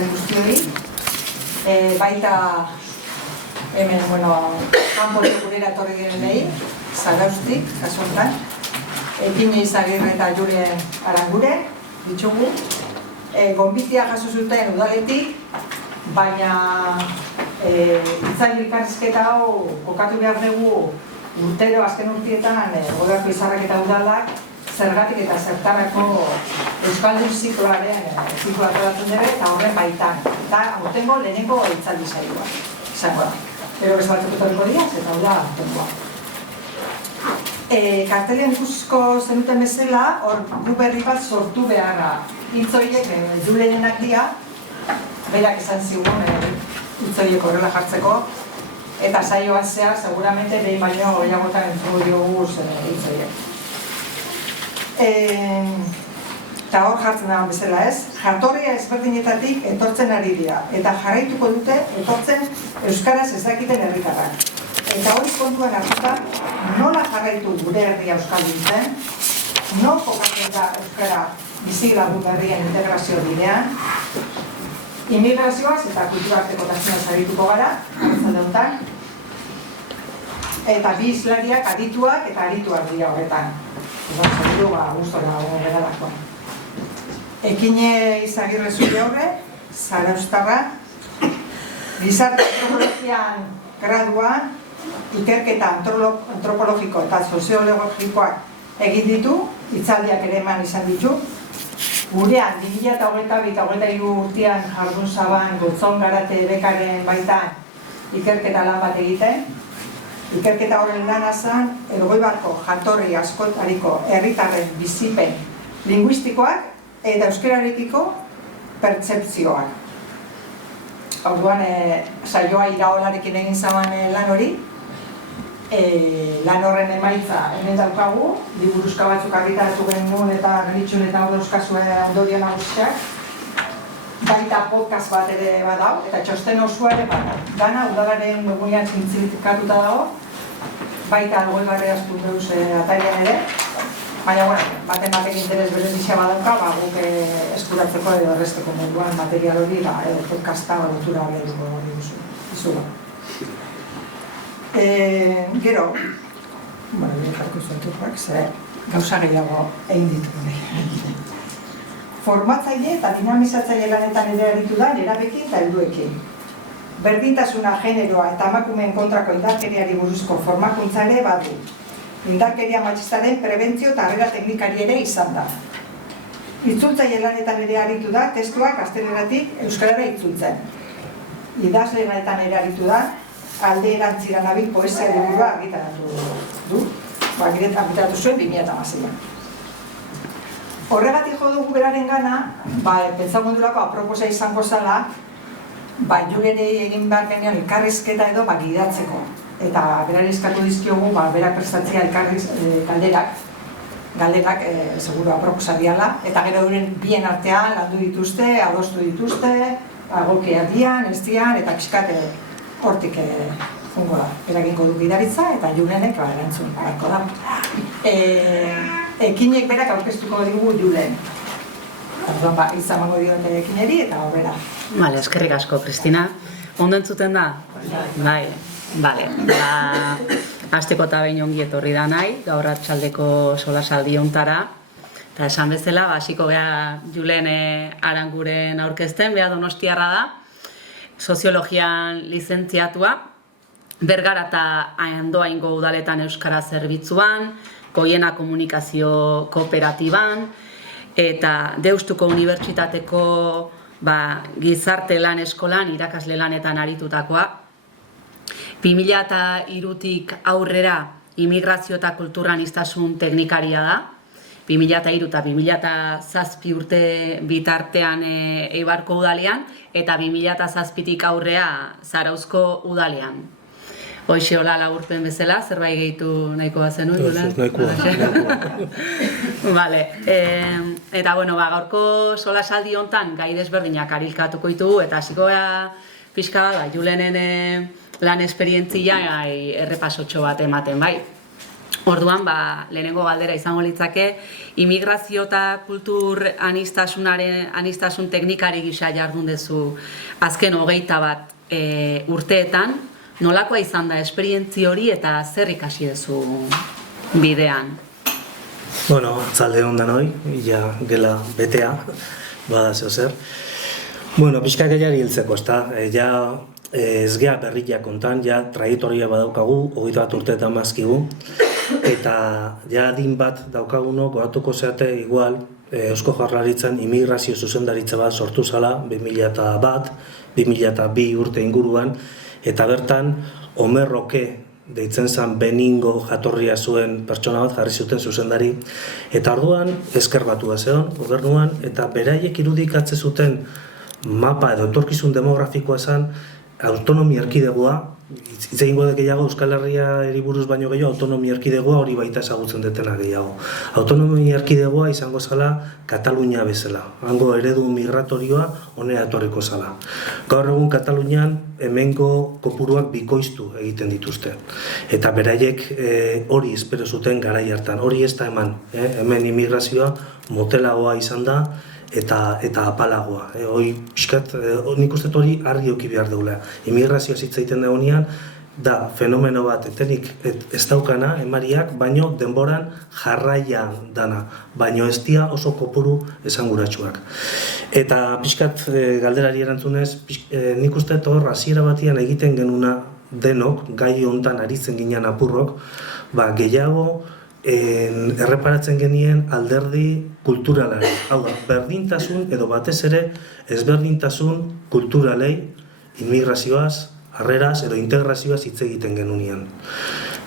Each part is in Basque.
arratsalde guztioi. Baita hemen, kanpoko gurera etorri direnei, Zaraustik, kasu honetan. Epine Izagirre eta Julen Arangure, ditugu. Gonbitea jaso zuten udaletik, baina hitzaile elkarrizketa hau kokatu behar dugu urtero azken urtietan Gobernuko Izarrak eta Udalak zergatik eta zertarako Euskaldun zikloaren zikloa ateratzen dira eta horren baitan. Eta aurtengo lehenengo hitzaldi saioa izango da. Gero beste batzuk etorriko dira, eta hau da aurtengoa. Kartelean ikusiko zenuten bezala, hor gu berri bat sortu beharra. Hitz horiek Julenenak dira, berak esan zigun hitz horiek horrela jartzeko, eta saioan zehar, seguramente behin baino gehiagotan entzungo diogu hitz horiek. Eta hor jartzen dagoen bezala ez, jatorria ezberdinetatik etortzen ari dira, eta jarraituko dute etortzen euskaraz ez dakiten herritarrak. Eta hori kontuan hartuta, nola jarraitu gure herria euskalduntzen, non jokatzen da euskara bizilagun berrien integrazio bidean, immigrazioaz eta kulturartekotasunaz arituko gara, arratsalde honetan, eta bi hizlariak adituak eta arituak dira horretan. Seguru, gustora geralakoan. Ekine Izagirre Zubiaurre, Zaraustarra, gizarte antropologian graduan, ikerketa antropologiko eta soziologikoak egin ditu, hitzaldiak ere eman izan ditu. Gurean, 2022-2023 urtean jardun zaban Gotzon Garate bekaren baitan ikerketa lan bat egiten. Ikerketa horren lana zen, Elgoibarko jatorri askotariko herritarren bizipen linguistikoak eta euskararekiko pertzepzioak. Orduan, saioa iraolarekin egin zaban lan hori, lan horren emaitza hemen daukagu, liburuzka batzuk argitaratu genuen eta genitxun eta hor dauzkazue ondorio nagusiak. Baita podcast bat ere badau, eta txosten osua ere badau. Dana udalaren webgunean zintzilikatuta dago, baita Elgoibarre astu deuz atarian ere, baina, baten batek interes berezia badauka, guk eskuratzeko edo erresteko moduan material hori, edo podcasta lotura lehenko hori izula. Gero, jarko zuentuak, ze gauza gehiago egin ditugu. Formatzaile eta dinamizatzaile lanetan ere aritu da nerabekin eta helduekin. Berdintasuna, generoa eta emakumeen kontrako indarkeriari buruzko formakuntza ere badu. Indarkeria matxistaren prebentzio eta harrera teknikari ere izan da. Itzultzaile lanetan ere aritu da testuak gazteleratik euskarara itzultzen. Idazle lanetan ere aritu da, alde erantziran abik poesia liburua argitaratu du. Argitaratu zuen 2006an. Horregatik jo dugu beraren gana, pentsagundurako aproposa izango zala, Julenei egin behar genean elkarrizketa edo gidatzeko. Eta berari eskatu dizkiogu, berak prestatzea galderak, seguru aproposa diala, eta gero bien artean landu dituzte, adostu dituzte, agolkea dian, ez dian, eta pixkat hortik jungo da. Eraginko du gidaritza, eta Julenek erantzun barako da. Ekinek berak aurkeztuko digu Julen. Orduan, izamango diote ekineri eta horrela. Bale, eskerrik asko, Kristina. Ondo entzuten da? Bai, bale. Hasteko eta behin ongi etorri da nahi, gaur arratsaldeko solasaldi hontara. Eta esan bezala, hasiko gea Julen Aranguren aurkezten, bea Donostiarra da, soziologian lizentziatua, Bergara eta Andoaingo udaletan euskara zerbitzuan, Goiena komunikazio kooperatiban, eta Deustuko Unibertsitateko gizarte lan eskolan irakasle lanetan aritutakoa. 2003tik aurrera immigrazio eta kulturaniztasun teknikaria da. 2003 eta 2007 urte bitartean Eibarko udalean, eta 2007tik aurrea Zarauzko udalean. Hoxe hola laburpen bezala, zerbait gehitu nahiko bazenu? Vale. Eta, gaurko solasaldi hontan gai desberdinak arilkatuko ditugu, eta hasiko gara pixka Julenen lan esperientzia errepasotxo bat ematen, bai. Orduan, lehenengo galdera izango litzake, immigrazio eta kultur anistasun teknikari gisa jardun duzu azken 21 urteetan, nolakoa izan da esperientzi hori eta zer ikasi duzu bidean? Bueno, atzalde hon danoi, ja gela betea, bada zer. Bueno, pixka gehiari hiltzeko, ja ez gea berriak kontan, ja trajektoria badaukagu, 21 urteetan mazkigu, eta ja adin bat daukagunok, goatuko zeate igual, Eusko Jaurlaritzan immigrazio zuzendaritza bat sortu zala 2001, 2002 urte inguruan, eta bertan Omer Roke deitzen zen Beningo jatorria zuen pertsona bat jarri zuten zuzendari, eta orduan ezker batua zeon gobernuan, eta beraiek irudikatze zuten mapa edo etorkizun demografikoa zen autonomia erkidegoa, hitz egingo da gehiago Euskal Herriari buruz baino gehiago autonomia erkidegoa hori baita ezagutzen detena gehiago. Autonomia erkidegoa izango zala Katalunia bezala, hango eredu migratorioa honea etorriko zala. Gaur egun Katalunian hemengo kopuruak bikoiztu egiten dituzte. Eta beraiek hori espero zuten garai hartan, hori ez da eman, hemen immigrazioa motelagoa izan da, eta apalagoa. Nik uste hori argi eduki behar deula. Immigrazioa zitzaiten dagoenean, da fenomeno bat etenik ez daukana, emariak, baino denboran jarraian dana, baino ez dia oso kopuru esanguratsuak. Eta pixkat galderari erantzunez, nik uste hor hasiera batian egiten genuna denok, gai hontan aritzen ginen apurrok, gehiago erreparatzen genien alderdi kulturalari. Hau da, berdintasun edo batez ere ezberdintasun kulturalei, immigrazioaz, harreraz edo integrazioaz hitz egiten genunean.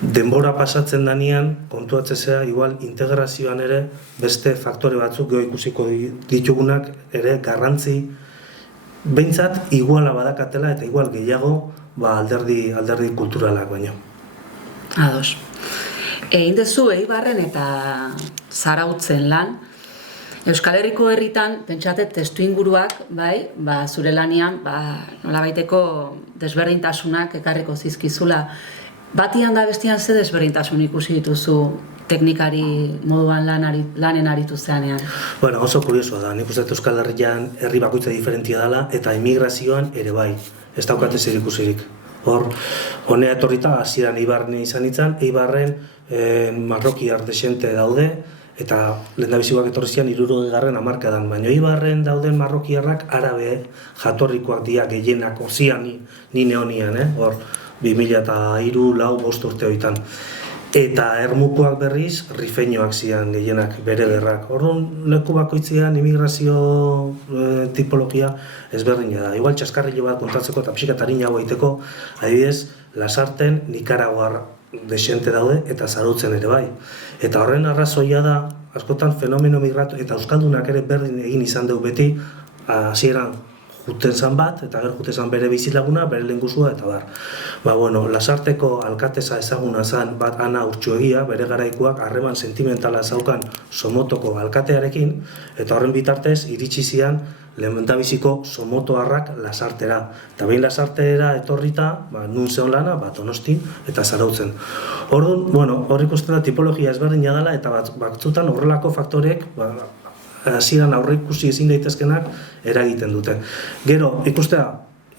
Denbora pasatzen danean, kontuatzea igual integrazioan ere beste faktore batzuk geho ikusiko ditugunak ere garrantzi behintzat iguala badakatela eta igual gehiago alderdi kulturalak baino. Ados. Egin dezu Eibarren eta Zarautzen lan. Euskal Herriko herritan, pentsate testu inguruak, zure lanian, nolabaiteko desberdintasunak ekarriko zizkizula. Batian da bestian ze desberdintasun ikusi dituzu teknikari moduan lanen aritu zeanean? Bueno, oso kuriosoa da, nik uste Euskal Herrian herri bakoitza diferentia dela eta immigrazioan ere bai, ez daukate zer ikusirik. Hor, honea etorrita, hasieran Eibarren izan itzan, Eibarren marrokiar desente daude, eta lehendabizikoak etorri zian 60. hamarkadan, baina Eibarren dauden marrokiarrak arabe jatorrikoak dira gehienak zian ni neonian, hor 2003, 4, 5 urte hoitan. Eta ermukoak berriz, rifeñoak zian gehienak bere berrak. Orduan, leku bakoitzean immigrazio tipologia ezberdina da. Igual txaskarrillo bat kontatzeko eta pixka tarinago egiteko, adibidez, Lasarten nikaraguar desente daude eta Zarautzen ere bai. Eta horren arrazoia da, askotan fenomeno migratu eta euskaldunak ere berdin egin izan dugu beti, hasieran juten zan bat, eta gero juten zan bere bizilaguna, bere lehengusua, eta bar. Lasarteko alkateza ezaguna zan bat Ana Urtsuegia, bere garaikoak harreman sentimentala zaukan Somotoko alkatearekin, eta horren bitartez iritsi zian lehendabiziko somotoarrak Lasartera. Eta behin Lasartera etorrita, nun zeon lana, Donostin eta Zarautzen. Orduan, hor ikusten da tipologia ezberdina dela, eta batzutan horrelako faktorek, hasieran aurreikusi ezin daitezkenak eragiten dute. Gero, ikustea,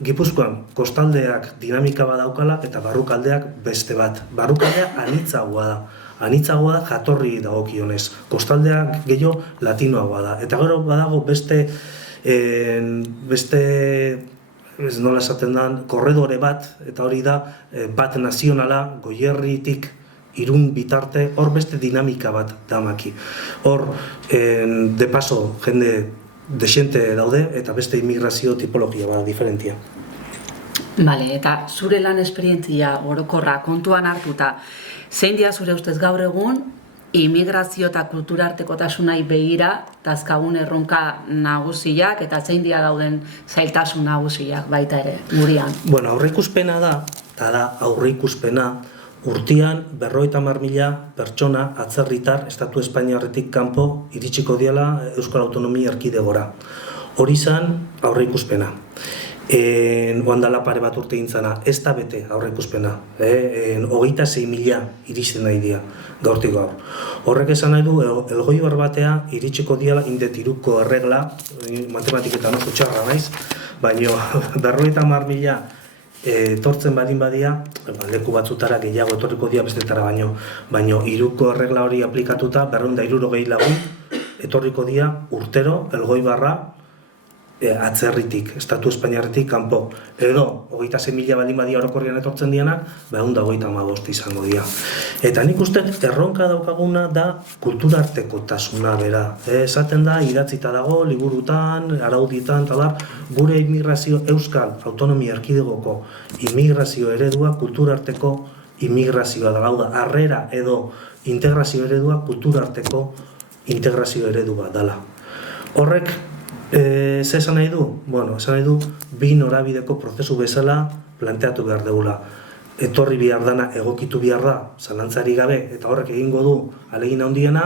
Gipuzkoan kostaldeak dinamika badaukala eta barrukaldeak beste bat. Barrukaldea anitzagoa da. Anitzagoa da jatorri dagokionez. Kostaldeak gehiago latinoagoa da. Eta gero badago beste nola esaten da, korredore bat, eta hori da bat nazionala, Goierritik Irun bitarte, hor beste dinamika bat damaki. Hor, de paso, jende desente daude, eta beste immigrazio tipologia bat diferentia. Bale, eta zure lan esperientzia orokorra kontuan hartuta, zein dira zure ustez gaur egun, immigrazio eta kulturartekotasunai begira, dazkagun erronka nagusiak, eta zein dira dauden zailtasun nagusiak baita ere, gurean? Bueno, aurreikuspena da, eta da aurreikuspena, urtean 50.000 pertsona atzerritar Estatu Espainiarretik kanpo iritsiko diala Euskal Autonomia Erkidegora. Hori izan aurreikuspena. oandala pare bat urte gintzana, ez da bete aurreikuspena. 26.000 iristen nahi dira gaurtik gaur. Horrek esan nahi du, Elgoibar batea iritsiko diala indetiruko erregla, matematiketan oso txarra naiz, baina 50.000 etortzen badin badia, leku batzutara gehiago etorriko dira bestetara baino hiruko erregla hori aplikatuta 260 lagun etorriko dira urtero Elgoibarra atzerritik, estatu espainiarretik kanpo. Edo, 26.000 baldin badia orokorrian etortzen dianak, 155 izango dira. Eta nik uste erronka daukaguna da kulturartekotasuna bera. Esaten da, idatzita dago, liburutan, arauditan, gure immigrazio euskal autonomia erkidegoko immigrazio eredua kulturarteko immigrazioa da. Gauda, harrera edo integrazio eredua kulturarteko integrazio eredua dala. Horrek, ze esan nahi du? Bueno, esan nahi du, bi norabideko prozesu bezala planteatu behar dugula. Etorri behar dana egokitu behar da, zalantzari gabe, eta horrek egingo du ahalegin handiena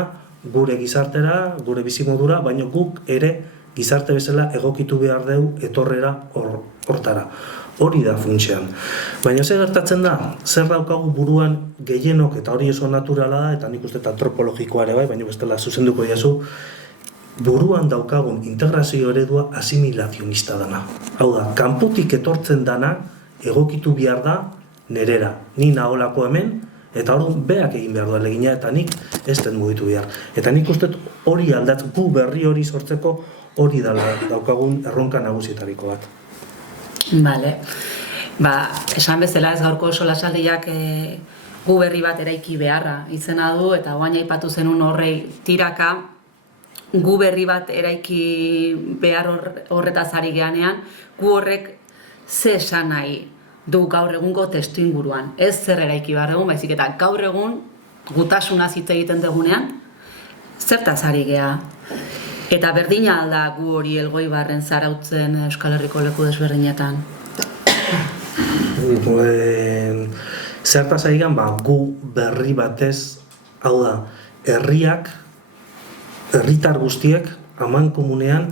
gure gizartera, gure bizimodura, baina guk ere gizarte bezala egokitu behar dugu etorrera hortara. Hori da funtsean. Baina zer gertatzen da, zer daukagu buruan gehienok, eta hori oso naturala da, eta nik uste antropologikoa ere bai, baina bestela zuzenduko diazu, buruan daukagun integrazio eredua asimilazionista dana. Hau da, kanpotik etortzen dana egokitu behar da nerera. Ni naholako hemen, eta hori beak egin behar du alegina, eta nik ez den mugitu behar. Eta nik uste hori aldatzen, gu berri hori sortzeko hori dala daukagun erronka nagusietariko bat. Bale. Esan bezala ez gaurko solasaldiak gu berri bat eraiki beharra izena du, eta oain aipatu zenun horrei tiraka, gu berri bat eraiki behar horretaz ari geanean, gu horrek ze esan nahi du gaur egungo testu inguruan. Ez zer eraiki behar egun, baizik eta gaur egun gutasuna hitz egiten dugunean, zertaz ari gea. Eta berdina alda gu hori Elgoibarren zarautzen Euskal Herriko leku desberdinetan? Zertaz ari gean, gu berri batez, hau da, herritar guztiek aman komunean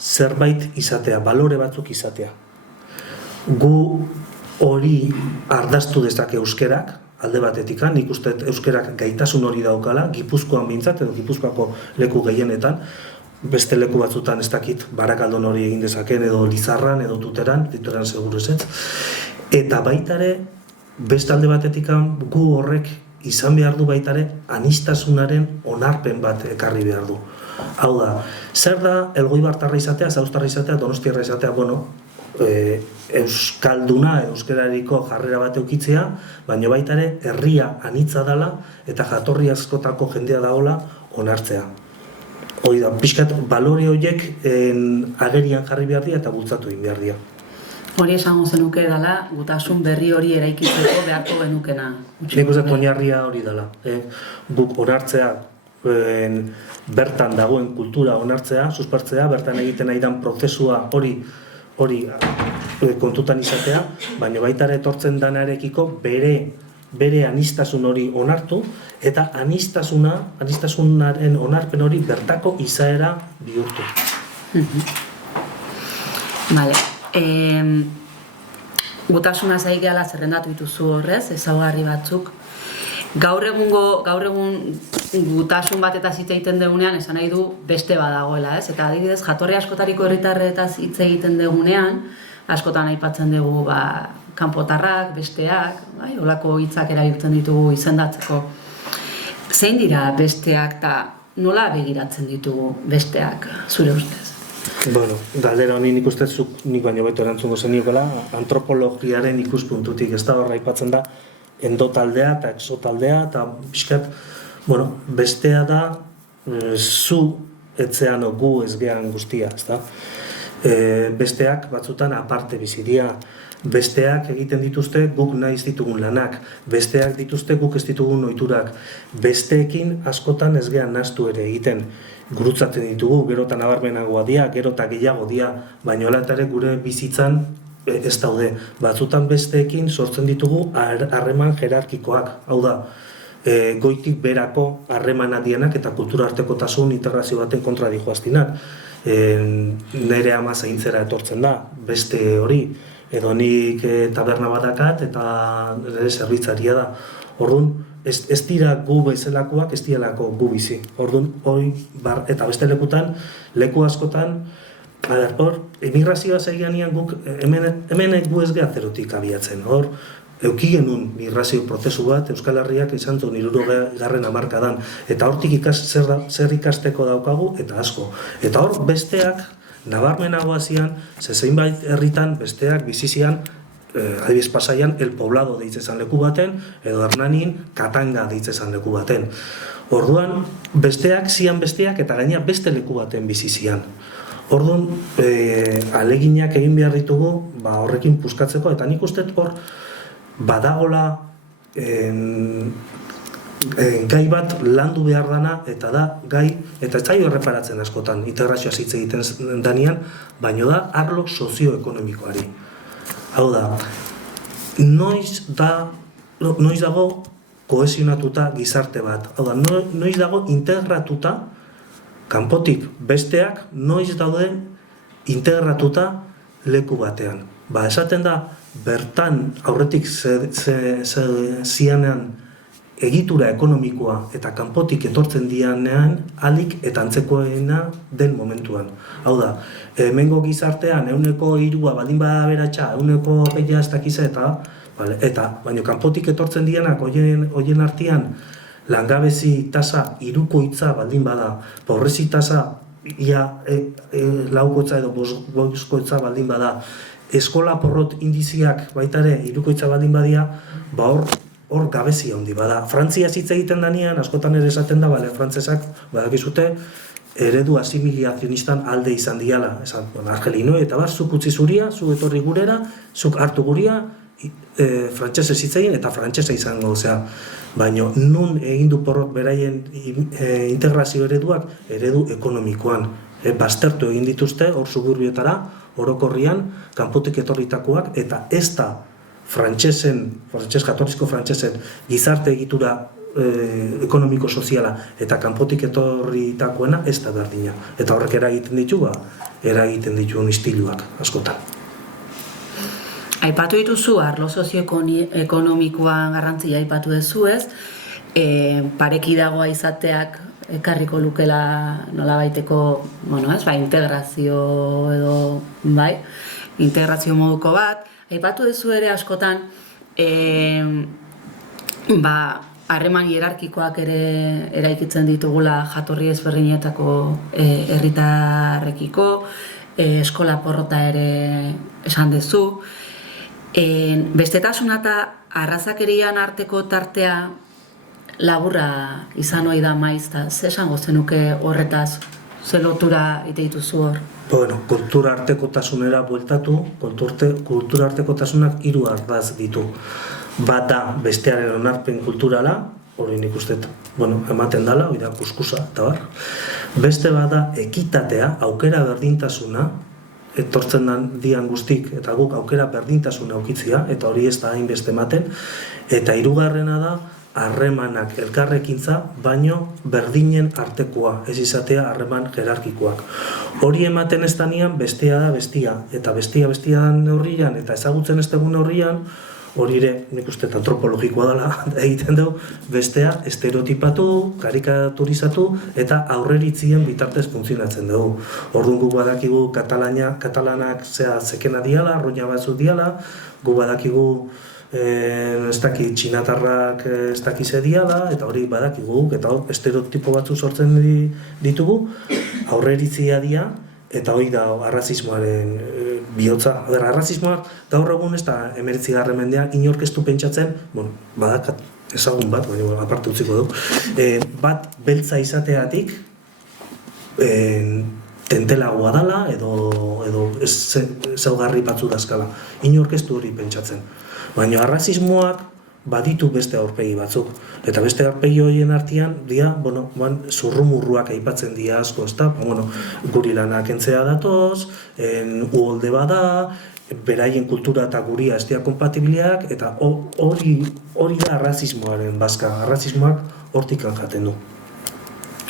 zerbait izatea, balore batzuk izatea. Gu hori ardaztu dezake euskerak, alde batetik, nik uste euskerak gaitasun hori daukala, Gipuzkoan behintzat, edo Gipuzkoako leku gehienetan, beste leku batzutan ez dakit Barakaldon hori egin dezaken, edo Lizarran, edo Tuteran seguru ez. Eta baitare, beste alde batetik, gu horrek izan behar du baitare anistasunaren onarpen bat ekarri behar du. Hau da, zer da Elgoibartarra izatea, Zauztarra izatea, Donostiarra izatea, euskalduna, euskerariko jarrera bat eukitzea, baina baitare herria anitza dela eta jatorri askotako jendea dagoela onartzea. Hori da, pixkat balore horiek agerian jarri behar dira eta bultzatu egin behar dira. Hori esango zenuke dela, gutasun berri hori eraikitzeko beharko genukena. Nik uste oinarria hori dela. Guk onartzea, bertan dagoen kultura onartzea, suspertzea, bertan egiten nahi dan prozesua hori kontutan izatea, baina baita etortzen danarekiko bere anistasun hori onartu, eta anistasunaren onarpen hori bertako izaera bihurtu. Vale. Gutasuna zaigeala zerrendatu dituzu horrez, ezaugarri batzuk. Gaur egun gutasun batetaz hitz egiten dugunean esan nahi du beste badagoela, ez? Eta adibidez, jatorri askotariko herritarretaz hitz egiten dugunean, askotan aipatzen dugu kanpotarrak, besteak, holako hitzak erabiltzen ditugu izendatzeko. Zein dira besteak eta nola begiratzen ditugu besteak, zure ustez? Galdera honi nik uste nik baino beto erantzungo zeniokola, antropologiaren ikuspuntutik, ez da horra aipatzen da endotaldea eta exotaldea, eta pixkat, bestea da zu etzean gu ezgean guztia, ez da? Besteak batzutan aparte bizidia, besteak egiten dituzte guk nahi ez ditugun lanak, besteak dituzte guk ez ditugun ohiturak, besteekin askotan ezgean nahastu ere egiten, gurutzatzen ditugu, gero eta nabarmenagoa dira, gero eta gehiago dira, baina holatare gure bizitzan ez daude. Batzutan besteekin sortzen ditugu harreman jerarkikoak, hau da, goitik berako harremana dienak eta kultura artekotasun integrazio baten kontra dijoaztinak. nire ama zaintzera etortzen da, beste hori, edo nik taberna badakat eta nire zerbitzaria da. Orduan, ez dira gu bezalakoak, ez direlako gu bizi. Orduan, eta beste lekutan, leku askotan, hor, emigrazioa zeiganian guk, hemen gu ez geha zerotik abiatzen. Hor, euki genuen migrazio prozesu bat, Euskal Herriak izan zuen 60. hamarkadan, eta hortik zer ikasteko daukagu, eta asko. Eta hor, besteak, nabarmenagoa zian, zeinbait herritan besteak bizizian, adibidez Pasaian, El Poblado deitzezan leku baten, edo Hernanin, Katanga deitzezan leku baten. Orduan, besteak zian besteak, eta gaina beste leku baten bizizian. Orduan, aleginak egin behar ditugu, horrekin puskatzeko, eta nik uste hor, badagola gai bat landu behar dana, eta da gai, eta ez zaio erreparatzen askotan, integrazioa hitz egiten danean, baino da arlo sozioekonomikoari. Hau da, noiz dago kohesionatuta gizarte bat, hau da, noiz dago integratuta, kanpotik besteak, noiz dauden integratuta leku batean. Esaten da, bertan aurretik zianean egitura ekonomikoa eta kanpotik etortzen dianean alik eta antzekoena den momentuan. Hau da, hemengo gizartean 3% baldin bada aberatsa, 2% ez dakize baina kanpotik etortzen dianak hoien artean langabezi tasa 3 baldin bada, pobrezi tasa ia 4 edo 5 baldin bada, eskola porrot indiziak baita ere 3 baldin badia, hor gabezi handi bada. Frantzia hitz egiten danean, askotan ere esaten da, frantzesak badakizute eredu asimilazionistan alde izan diala. Argelino, eta zuk utzi zuria, zu etorri gurera, zuk hartu guria, frantsesez hitz egin eta frantsesa izango, baina nun egin du porrot beraien integrazio ereduak, eredu ekonomikoan. Baztertu egin dituzte, hor suburbiotara, orokorrian, kanpotik etorritakoak, eta ez da jatorrizko frantsesen gizarte egitura ekonomiko-soziala eta kanpotik etorritakoena ez da berdina. Eta horrek eragiten ditu istiluak askotan. Aipatu dituzu, arlo sozioekonomikoan garrantzia aipatu dezuez, pareki dagoa izateak ekarriko lukela nolabaiteko, integrazio edo, integrazio moduko bat. Aipatu dezu ere askotan, harreman hierarkikoak ere eraikitzen ditugula jatorri ezberdinetako herritarrekiko, eskola porrota ere esan dezu. Bestetasuna eta arrazakerian arteko tartea laburra izan ohi da maiz, ze esango zenuke horretaz, ze lotura ite dituzu hor? Kultura artekotasunera bueltatu, kultura artekotasunak 3 ardatz ditu. Bat da bestearen onarpen kulturala, hori nik uste, ematen dela, hori da kuskusa, eta bar. Beste bat da ekitatea, aukera berdintasuna, etortzen dian guztik, eta guk aukera berdintasuna aukitzia, eta hori ez da hainbeste ematen, eta 3. da, harremanak elkarrekintza, baino berdinen artekoa, ez izatea harreman jerarkikoak. Hori ematen ez danean, bestea da bestia, eta bestia dan neurrian, eta ezagutzen ez dugun neurrian, hori ere, nik uste antropologikoa dela egiten dugu, bestea estereotipatu, karikaturizatu, eta aurreritzien bitartez funtzionatzen dugu. Orduan guk badakigu katalanak zekena diala, roina batzu diala, guk badakigu ez daki txinatarrak ez daki zediala, eta hori badakigu, eta estereotipo batzu sortzen ditugu, aurreritzia dia, eta hori da arrazismoaren bihotza. Arrazismoak gaur egun ez da 19. mendean inorkestu pentsatzen, badakat ezagun bat, baina aparte utziko du, bat beltza izateatik tentelagoa dala edo ezaugarri batzu dazkala. Inorkestu hori pentsatzen. Baina arrazismoak baditu beste aurpegi batzuk. Eta beste aurpegi horien artean, zurrumurruak aipatzen dira asko, ezta? Guri lanak entzea datoz, uholde bada, beraien kultura eta guria ez dira kompatibiliak, eta hori da arrazismoaren bazka. Arrazismoak hortik jaten du.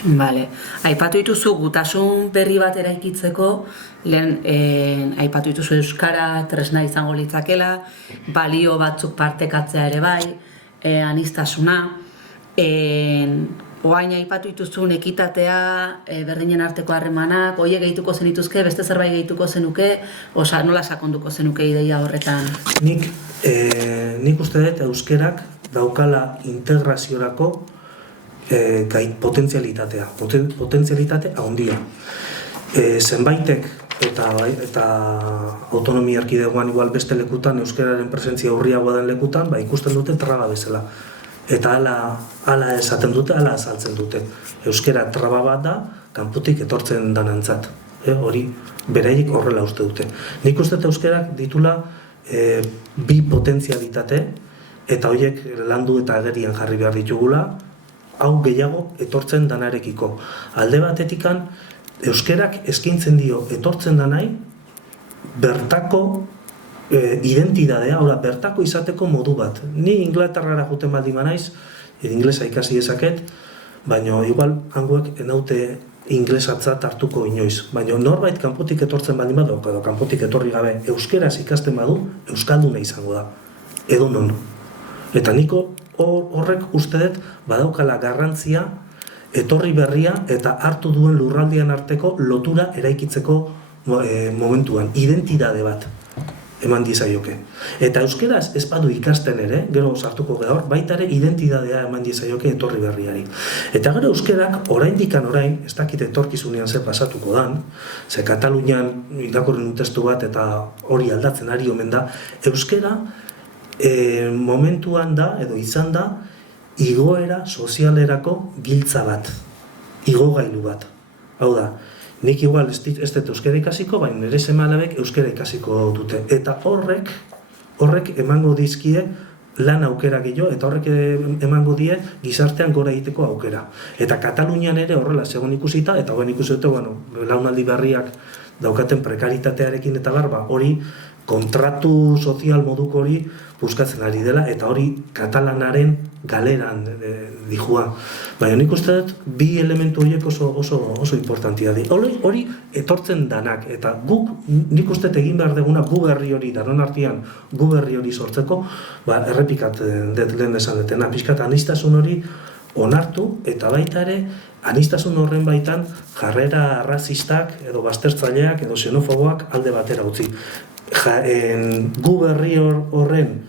Vale. Aipatu dituzu gutasun berri bat eraikitzeko, lehen aipatu dituzu euskara tresna izango litzakela, balio batzuk partekatzea ere bai, aniztasuna, oain aipatu dituzun ekitatea, berdinen arteko harremanak, hoiek gehituko zenituzke, beste zerbait gehituko zenuke, nola sakonduko zenuke ideia horretan? Nik uste dut euskerak daukala integraziorako potentzialitate handia. Zenbaitek eta autonomia erkidegoan igual beste lekutan euskararen presentzia urriagoa den lekutan, ikusten dute traba bezala. Eta hala esaten dute, hala azaltzen dute. Euskara traba bat da, kanpotik etortzen danantzat. Hori beraiek horrela uste dute. Nik uste dut euskerak ditula bi potentzialitate, eta horiek landu eta agerian jarri behar ditugula, hau gehiago etortzen danarekiko. Alde batetikan, euskerak eskaintzen dio etortzen danai, bertako identidadea, bertako izateko modu bat. Ni Inglaterrara juten baldin banaiz, inglesa ikasi dezaket, baina igual hangoek enaute inglesatzat hartuko inoiz. Baina norbait kanpotik etortzen baldin badu, edo kanpotik etorri gabe euskeraz ikasten badu, euskalduna izango da. Edo non. Eta niko horrek uste dut badaukala garrantzia etorri berria eta hartu duen lurraldean arteko lotura eraikitzeko momentuan, identitate bat eman dizaioke. Eta euskeraz ez badu ikasten ere, gero sartuko gaur, baita ere identitatea eman dizaioke etorri berriari. Eta gero euskerak oraindikan orain, ez dakit etorkizunean zer pasatuko dan, ze Katalunian irakurri testu bat eta hori aldatzen ari omen da, euskera momentuan da, edo izan da, igoera sozialerako giltza bat, igogailu bat. Hau da, nik igual ez dut euskera ikasiko, baina nire seme-alabek euskera ikasiko dute. Eta horrek emango dizkie lan aukera gehiago, eta horrek emango die gizartean gora egiteko aukera. Eta Katalunian ere horrela segon ikusita, eta horren ikusi dute, belaunaldi berriak daukaten prekaritatearekin eta barba, hori kontratu sozial moduko hori buskatzen ari dela, eta hori katalanaren galeran dijua. Baina nik uste dut, bi elementu horiek oso importantia di. Hori etortzen danak, eta nik uste dut egin behar deguna gu berri hori, danon artean gu berri hori sortzeko, errepikat dut lehen esan detena, pixkat aniztasun hori onartu, eta baita ere, aniztasun horren baitan jarrera rasistak, edo baztertzaileak, edo xenofoboak alde batera utzi. Gu berri horren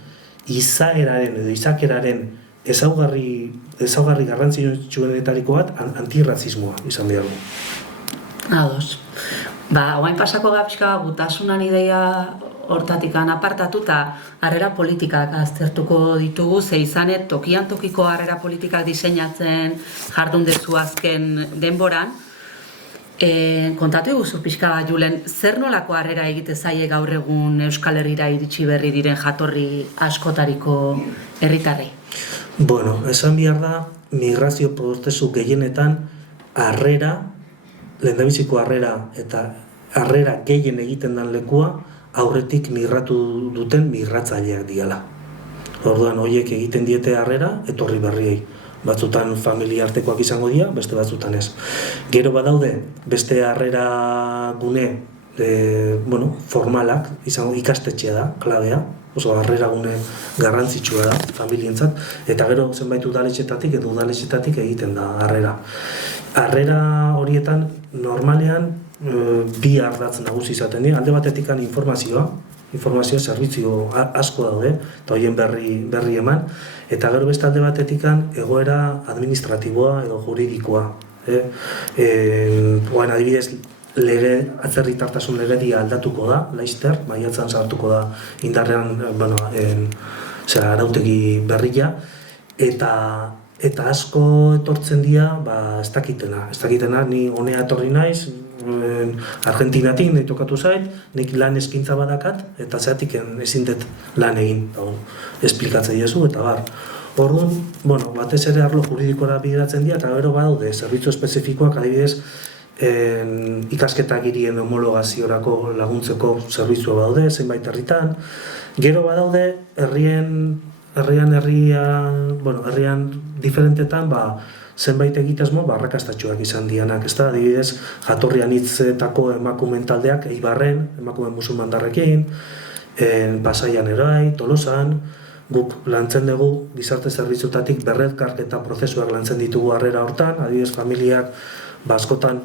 izaeraren edo izakeraren ezaugarri garrantzitsuenetariko bat antirrazismoa izan behar du. Ados. Oain pasako gapizka gutasunan ideia hortatik apartatu eta harrera politikak aztertuko ditugu, ze izanet tokian tokiko harrera politikak diseinatzen jardun dezu azken denboran. Kontatu eguzu pixka bat, Julen, zer nolako harrera egite zaie gaur egun Euskal Herrira iritsi berri diren jatorri askotariko herritarrei? Bueno, esan behar da, migrazio prozesu gehienetan harrera, lehendabiziko harrera eta harrera gehien egiten dan lekua aurretik migratu duten migratzaileak diala. Orduan, horiek egiten diete harrera, etorri berriei. Batzutan familia artekoak izango dira, beste batzutan ez. Gero badaude, beste harrera gune formalak, ikastetxea da, klabea, oso harrera gune garrantzitsua da, familientzat, eta gero zenbait udaletxetatik edo udaletxetatik egiten da harrera. Harrera horietan, normalean, bi ardatz nagusi izaten dira, alde batetikan informazio zerbitzu asko daude, eta horien berri eman, eta gero beste alde batetikan egoera administratiboa edo juridikoa. Adibidez, atzerritartasun legedia aldatuko da, laizter, maiatzan sartuko da indarrean arautegi berria, eta asko etortzen dira, ez dakitena, ni honea etorri naiz, Argentinatik nahi tokatu zait, nik lan eskintza badakat, eta zeatik ezin dut lan egin, esplikatzen diezu, eta bar. Orduan, batez ere arlo juridikora bideratzen dira, eta gero badaude, zerbitzu espezifikoak, adibidez, ikasketak irien homologaziorako laguntzeko zerbitzua badaude, zenbait herritan. Gero badaude, herrian diferentetan, zenbait egitasmo arrakastatsuak izan dianak, ezta? Adibidez, jatorri anitzetako emakumeen taldeak Eibarren, emakume musulmandarrekin, Pasaian erai, Tolosan, guk lantzen dugu gizarte zerbitzutatik berrezkarketa prozesuak lantzen ditugu harrera hortan, adibidez familiak askotan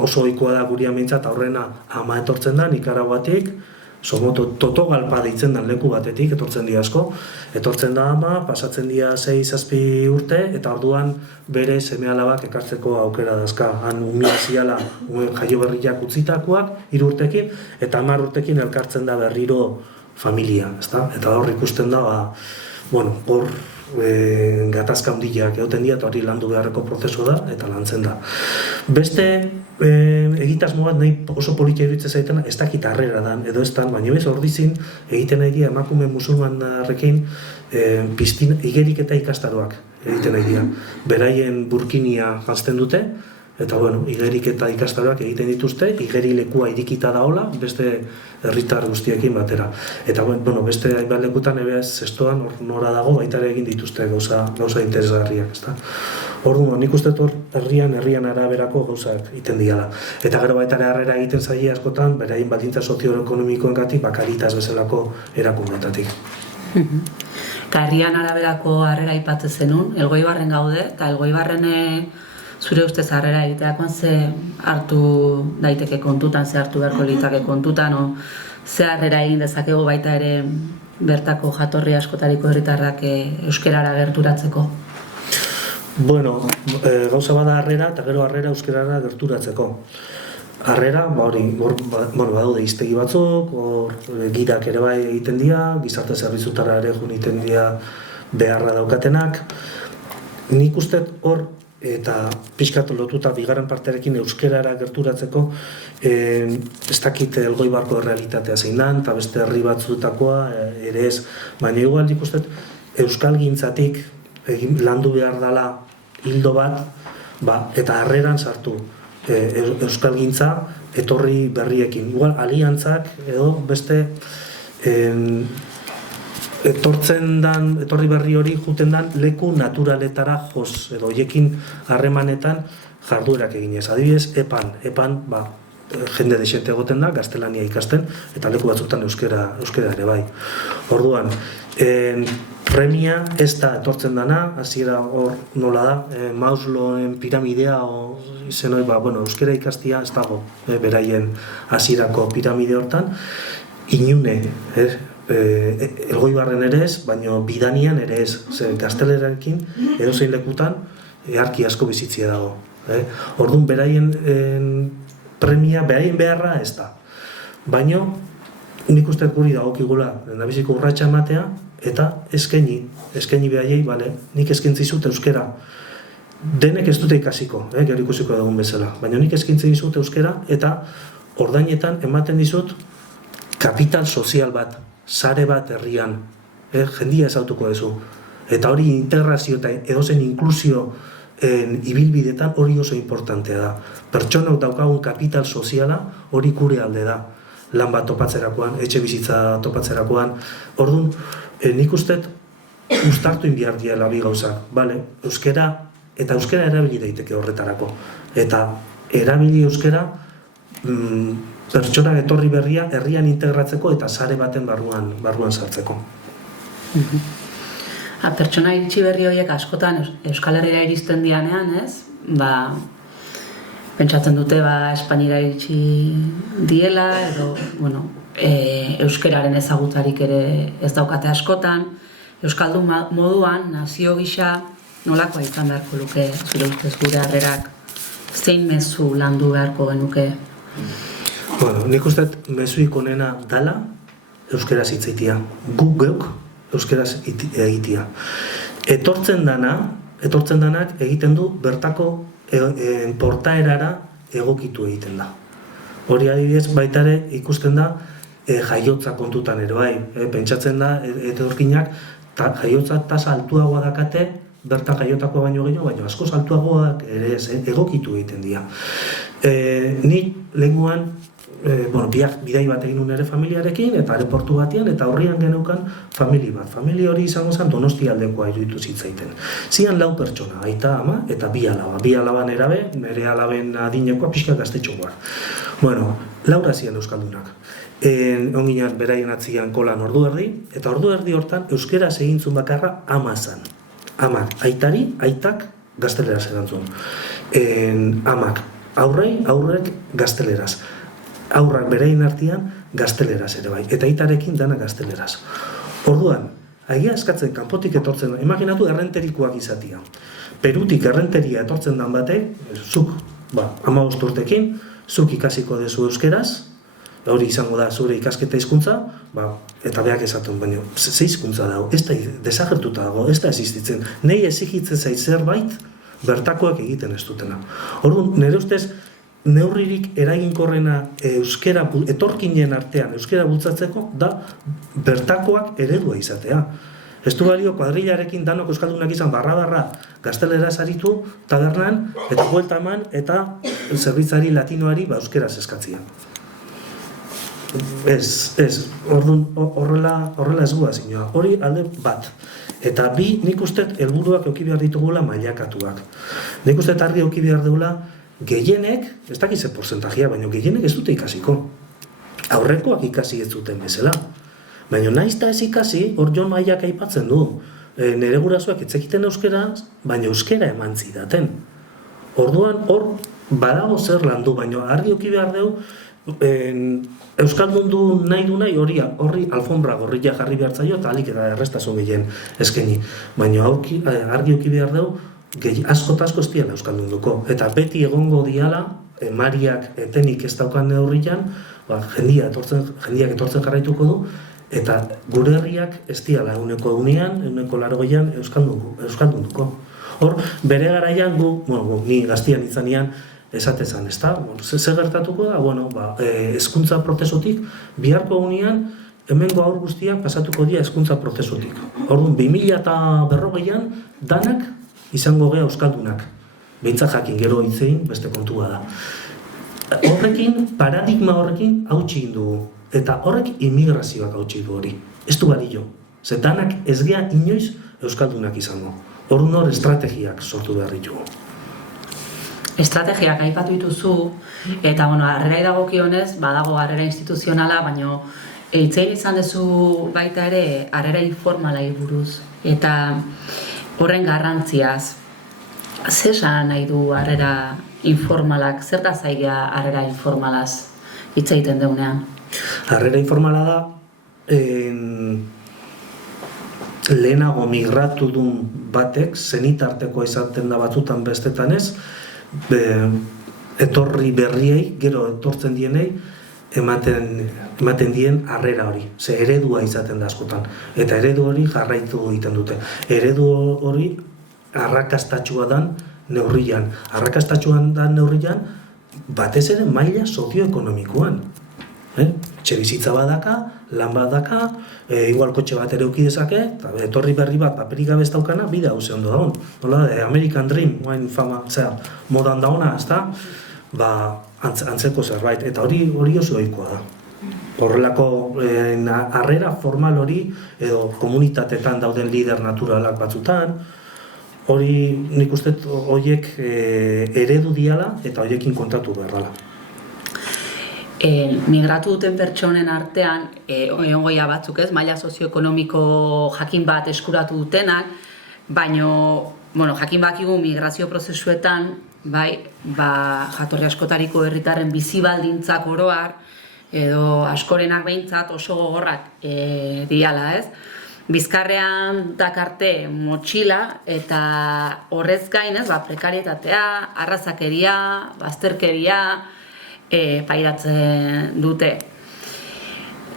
oso ohikoa da gurean behintzat aurrena ama etortzen da Nikaraguatik, Somoto Totogalpa deitzen den leku batetik etortzen dira asko, etortzen da ama, pasatzen dira 6-7 urte eta orduan bere seme-alabak ekartzeko aukera dazka. Han umia ziala jaio berriak utzitakoak 3 urtekin eta 10 urtekin elkartzen da berriro familia, ezta? Eta hor ikusten da, hor gatazka handiak egoten dira eta hori landu beharreko prozesu da eta lantzen da. Beste egitasmo bat nahi oso politia iruditzen zaitena, ez dakit harrera dan edo ez dan, baina bez ordizin egiten nahi dira emakume musulmanarrekin igeriketa ikastaroak egiten nahi dira. Beraien burkinia janzten dute, eta igeriketa ikastaroak egiten dituzte, igerilekua irikita daola, beste herritar guztiekin batera. Eta beste hainbat lekutan zestoan nora dago baita ere egin dituzte gauza interesgarriak, ezta? Orduan, nik uste hor herrian araberako gauzak egiten dira. Eta gero baita ere harrera egiten zaie askotan, beraien baldintza sozioekonomikoengatik Caritas bezalako erakundeetatik. Eta herrian araberako harrera aipatzen zenun, Elgoibarren gaude, eta Elgoibarren zure ustez harrera egiteakoan ze hartu daiteke kontutan, ze hartu beharko litzake kontutan, ze harrera egin dezakegu baita ere bertako jatorri askotariko herritarrak euskerara gerturatzeko? Gauza bada harrera eta gero harrera euskerara gerturatzeko. Harrera, badaude hiztegi batzuk, gidak ere bai egiten dira, gizarte zerbitzutara ere joan egiten dira beharra daukatenak. Nik uste hor, eta pixkat lotuta bigarren partearekin euskerara gerturatzeko ez dakit Elgoibarko realitatea zein dan, eta beste herri batzutakoa ere ez, baina igual nik uste euskalgintzatik landu behar dela hildo bat, eta harreran sartu euskalgintza etorri berriekin, igual aliantzak edo beste etorri berri hori juten dan leku naturaletara joz, edo hoiekin harremanetan jarduerak eginez. Adibidez, epan, jende desente egoten da, gaztelania ikasten, eta leku batzutan euskera ere bai. Orduan, premia ez da etortzen dana, hasiera hor nola da, Maslowen piramidea, izen hori, euskera ikastia ez dago, beraien hasierako piramide hortan, inune, Elgoibarren ere ez, baina Bidanian ere ez, gaztelerarekin edozein lekutan eharki asko bizitzia dago. Orduan beraien premia, beraien beharra ez da. Baina nik uste guri dagokigula lehendabiziko urratsa ematea eta eskaini behaiei, nik eskaintzi zut euskera. Denek ez dute ikasiko, gero ikusiko dugun bezala, baina nik eskaintzi dizut euskera eta ordainetan ematen dizut kapital sozial bat, sare bat herrian, jendia ezautuko duzu. Eta hori integrazio eta edozen inklusio ibilbidetan hori oso importantea da. Pertsonok daukagun kapital soziala hori gure alde da. Lan bat topatzerakoan, etxe bizitza topatzerakoan. Orduan, nik uste uztartu behar diela bi gauzak. Euskera erabili daiteke horretarako. Eta erabili euskera pertsona etorri berria herrian integratzeko eta sare baten barruan sartzeko. Pertsona iritsi berri horiek askotan Euskal Herrira iristen dianean, ez? Pentsatzen dute Espainiara iritsi diela, edo, euskeraren ezagutzarik ere ez daukate askotan. Euskaldun moduan, nazio gisa, nolakoa izan beharko luke, zure ustez gure harrerak, zein mezu landu beharko genuke? Nik uste mezuik onena dala euskeraz hitzaitia, guk geuk euskeraz egitea. Etortzen danak egiten du bertako portaerara egokitu egiten da. Hori adibidez baita ere ikusten da jaiotza kontutan ere bai, pentsatzen da etorkinak jaiotza tasa altuagoa dakate, bertan jaiotako baino gehiago, baina askoz altuagoak ere egokitu egiten dira. Ni lehenguan bidai bat egin nuen ere familiarekin, eta aeroportu batean, eta horrian geneukan famili bat. Familia hori izango zen Donostia aldekoa iruditu zitzaiten. Zian 4 pertsona, aita, ama, eta 2 alaba. 2 alaban erabe, nire alaben adinekoa pixka gaztetxokoa. Bueno, 4 zian euskaldunak. Onginan beraien atzian kolan ordu erdi, eta ordu erdi hortan euskera segintzun bakarra ama zan. Amak, aitari, aitak gazteleraz erantzun. Amak, aurrek gazteleraz. Aurrak beraien artean gazteleraz ere bai, eta aitarekin dana gazteleraz. Orduan, agia eskatzen kanpotik etortzen, imaginatu errenterikoak izatia. Perutik errenteria etortzen dan batek, zuk, 15 urtekin, zuk ikasiko dezu euskeraz, hori izango da zure ikasketa hizkuntza, eta beak esaten, baina ze hizkuntza dago, ez da desagertuta dago, ez da existitzen. Nei exigitzen zait zerbait, bertakoak egiten ez dutena. Orduan, nire ustez, neurririk eraginkorrena etorkinen artean euskera bultzatzeko da bertakoak eredua izatea. Ez du balio kuadrilarekin danok euskaldunak izan barra gazteleraz aritu tabernan eta buelta eman eta zerbitzari latinoari euskeraz eskatzia. Orduan horrela ez guaz inoa. Hori alde bat. Eta 2, nik uste helburuak eduki behar ditugula mailakatuak. Nik uste argi eduki behar dugula gehienek, ez dakize porzentajea, baina gehienek ez dute ikasiko. Aurrekoak ikasi ez duten bezala. Baina naiz eta ez ikasi, hor Jon Mailak aipatzen du. Nere gurasoak etzekiten euskera, baina euskera eman zidaten. Orduan hor badago zer landu, baina argi eduki behar dugu, euskaldundu nahi du nahi horri alfombra gorria jarri behar zaio eta alik eta errestasun gehien eskeni. Baina argi eduki behar dugu, asko eta asko ez diala euskaldunduko. Eta beti egongo diala, Mariak etenik ez daukan neurrian, jendiak etortzen jarraituko du, eta gure herriak ez diala eguneko 80an euskaldunduko. Hor, bere garaian ni gaztian izanean, esatezan, ez da? Ze gertatuko da? Hezkuntza prozesutik, biharko egunean, hemengo haur guztiak pasatuko dira hezkuntza prozesutik. Orduan, 2040an, danak izango gea euskaldunak. Behintzat jakin gero hitzein beste kontua da. Horrekin, paradigma horrekin hautsi dugu. Eta horrek immigrazioak hautsi du hori. Ez du balio. Ze danak ez gea inoiz euskaldunak izango. Orduan hor estrategiak sortu behar ditugu. Estrategiak aipatu dituzu, eta harrerai dagokionez, badago harrera instituzionala, baina hitzein izan duzu baita ere harrera informalai buruz. Eta horren garrantziaz, zer esan nahi du harrera informalak, zer da zaigea harrera informalaz hitz egiten deunean? Harrera informala da, lehenago migratu duen batek, zenitarteko izaten da batzutan bestetan ez, etorri berriei, gero etortzen dienei, ematen dien harrera hori. Ze eredua izaten da askotan. Eta eredu hori jarraitu egiten dute. Eredu hori arrakastatxua dan neurrian. Arrakastatxuan dan neurrian, batez ere maila sozioekonomikoan. Etxebizitza badaka, lan badaka, igual kotxe bat ere eduki dezake, eta etorri berri bat paperik gabe ez daukana, bide hau ze ondo dagoen. Nola, American Dream, fama, modan dagoena, ez da? Antzeko zerbait, eta hori oso ohikoa da. Horrelako harrera formal hori, edo komunitatetan dauden lider naturalak batzutan, hori nik uste horiek eredu diala eta horiekin kontatu beharrala. Migratu duten pertsonen artean, egongoia batzuk ez, maila sozioekonomiko jakin bat eskuratu dutenak, baino, jakin bakigu migrazio prozesuetan, jatorri askotariko herritarren bizi baldintzak oroar, edo askorenak behintzat oso gogorrak diala ez. Bizkarrean dakarte motxila eta horrez gain ez, prekarietatea, arrazakeria, bazterkeria, pairatzen dute.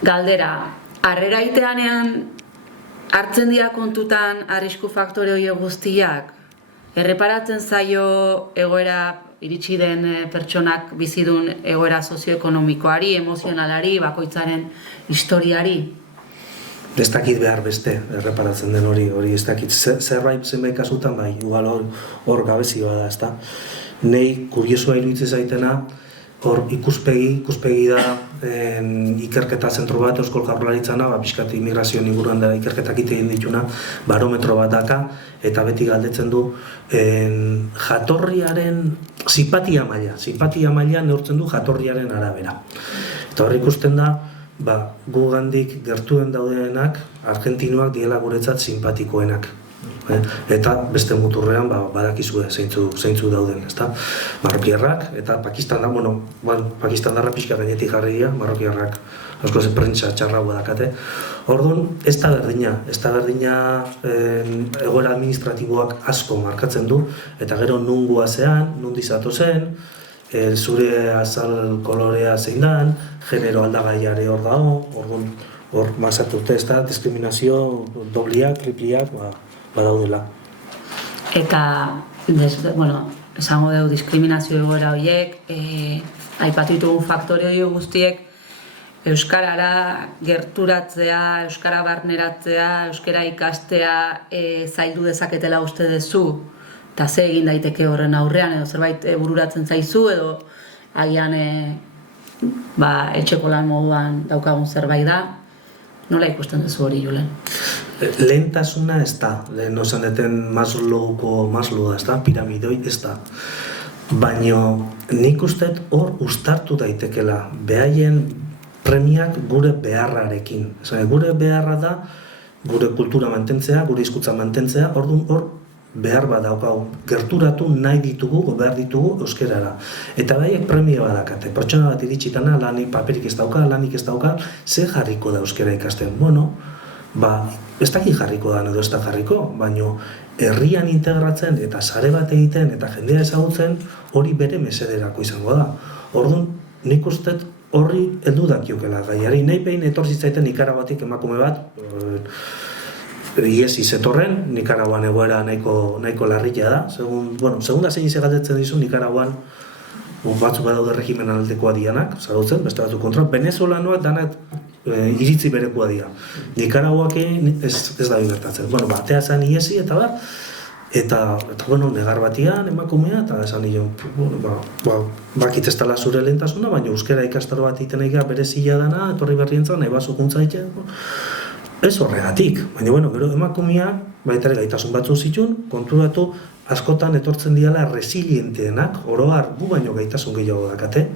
Galdera, harrera iteanean hartzen dira kontutan arrisku faktore horiek guztiak, erreparatzen zaio egoera iritsi den pertsonak bizidun egoera sozioekonomikoari, emozionalari, bakoitzaren historiari? Ez dakit behar beste erreparatzen den hori ez dakit. Zerbait zenbait kasutan igual hor gabezioa da, ezta. Nei kuriosua iruditzen zaitena, hor ikuspegi da ikerketa zentro bat Eusko Jaurlaritzana, pixkat immigrazioen inguruan da ikerketak egin dituna, barometro bat daka, eta beti galdetzen du jatorriaren simpatia maila neurtzen du jatorriaren arabera. Eta hor ikusten da, gu gandik gertuen daudenak, argentinoak diela guretzat simpatikoenak. Eta beste muturrean badakizue zeintzu dauden, ezta? Marrokiarrak eta pakistandarra pixka gainetik jarri dira, marrokiarrak asko ze prentsa txarra badakate. Orduan, ez da berdina egoera administratiboak asko markatzen du, eta gero nun guazean, nun dizatu zen, zure azal kolorea zein dan, genero aldagaiare hor dago, orduan, hor mazatute, ez da, diskriminazio dobliak, tripliak, badaudela. Eta, esango dugu diskriminazio egoera horiek, aipatu ditugun faktore horiek guztiek, euskarara gerturatzea, euskara barneratzea, euskara ikastea zaildu dezaketela uste duzu, eta ze egin daiteke horren aurrean, edo zerbait bururatzen zaizu, edo agian etxeko lan moduan daukagun zerbait da. Nola ikusten duzu hori, Julen? Lehentasuna ez da, lehen osan deten Maslowa, ez da, piramidoi ez da. Baina nik usteet hor ustartu daitekela, behaien premiak gure beharrarekin. Gure beharra da, gure kultura mantentzea, gure hizkuntza mantentzea, orduan hor behar bat daukagu, gerturatu nahi ditugu, behar ditugu euskerara. Eta behaiek premia badakate, pertsona bat iritsitana, lanik paperik ez dauka, lanik ez dauka, ze jarriko da euskera ikasten? Bueno, ez dakit jarriko da, edo ez da jarriko, baina herrian integratzen eta sare bat egiten eta jendea ezagutzen hori bere mesederako izango da. Orduan, nik usteet horri heldu dakiokela gaiari. Nahi behin etorzitzaiten Nikaraguatik emakume bat, iesi zetorren, Nikaraguan egoera nahiko larria da. Segunda zein galdetzen dizu Nikaraguan batzuk badaude regimen aldekoa dianak, zagutzen, beste batzuk kontra. Venezuelanoak danak iritzi berekoa dira. Nikaraguak ez da gertatzen. Batea zen iesi eta negar batian emakumea, eta esan nion, bakit ez dela zure lehentasuna, baina euskera ikastaro bat iten egia berezia dana, etorri berrientzan, nahi bazukuntza egiten, ez horregatik, baina gero emakumea, baita ere gaitasun batzu zituen, konturatu askotan etortzen diala resilienteenak, oroar gu baino gaitasun gehiago dakate.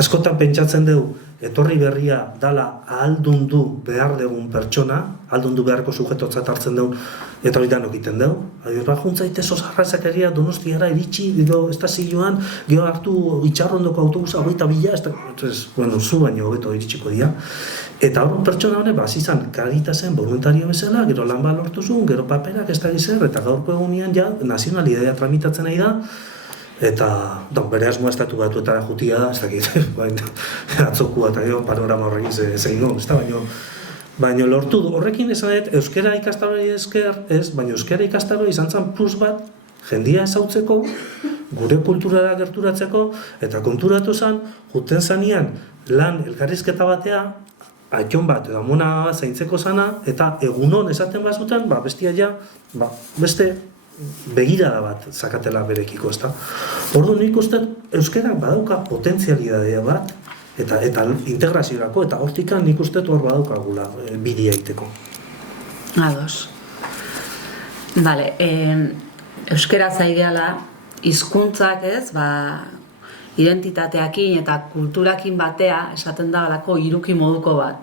Askotan pentsatzen dugu, etorri berria dala ahaldundu behar dugun pertsona, ahaldundu beharko sujetotzat hartzen dugu, eta hori danok iten dugu. Juntzaite sosarrazakeria Donostiara iritsi, estazioan, gero hartu itxarrondoko autobusa, hogeita bila, zu baino hobeto iritsiko dira. Eta hor pertsona honek, izan Caritasen voluntario bezala, gero lan bat lortu zuen, gero paperak ez da gizer, eta gaurko egunean ja nazionalidadea tramitatzen nahi da, eta bere asmoa estatu batuetara jutia da, ez dakit, atzokua eta gero panorama horrekin zein non, ez da, baina lortu du. Horrekin esan dut, euskera ikastaroari esker, ez, baina euskera ikastaro izan zen plus bat, jendia ezautzeko, gure kulturara gerturatzeko, eta konturatu zen, juten zanean, lan elkarrizketa batea, aiton bat, edo amona zaintzeko zana, eta egunon esaten bazuten, bestia ja, beste begirada bat zakatela berekiko, ezta. Orduan nik uste euskerak badauka potentzialidadea bat, eta integraziorako, eta hortikan nik uste hor badaukagula bidea egiteko. Ados. Bale, euskera zaideala, hizkuntzak ez, identitateakin eta kulturakin batea esaten da galako hiruki moduko bat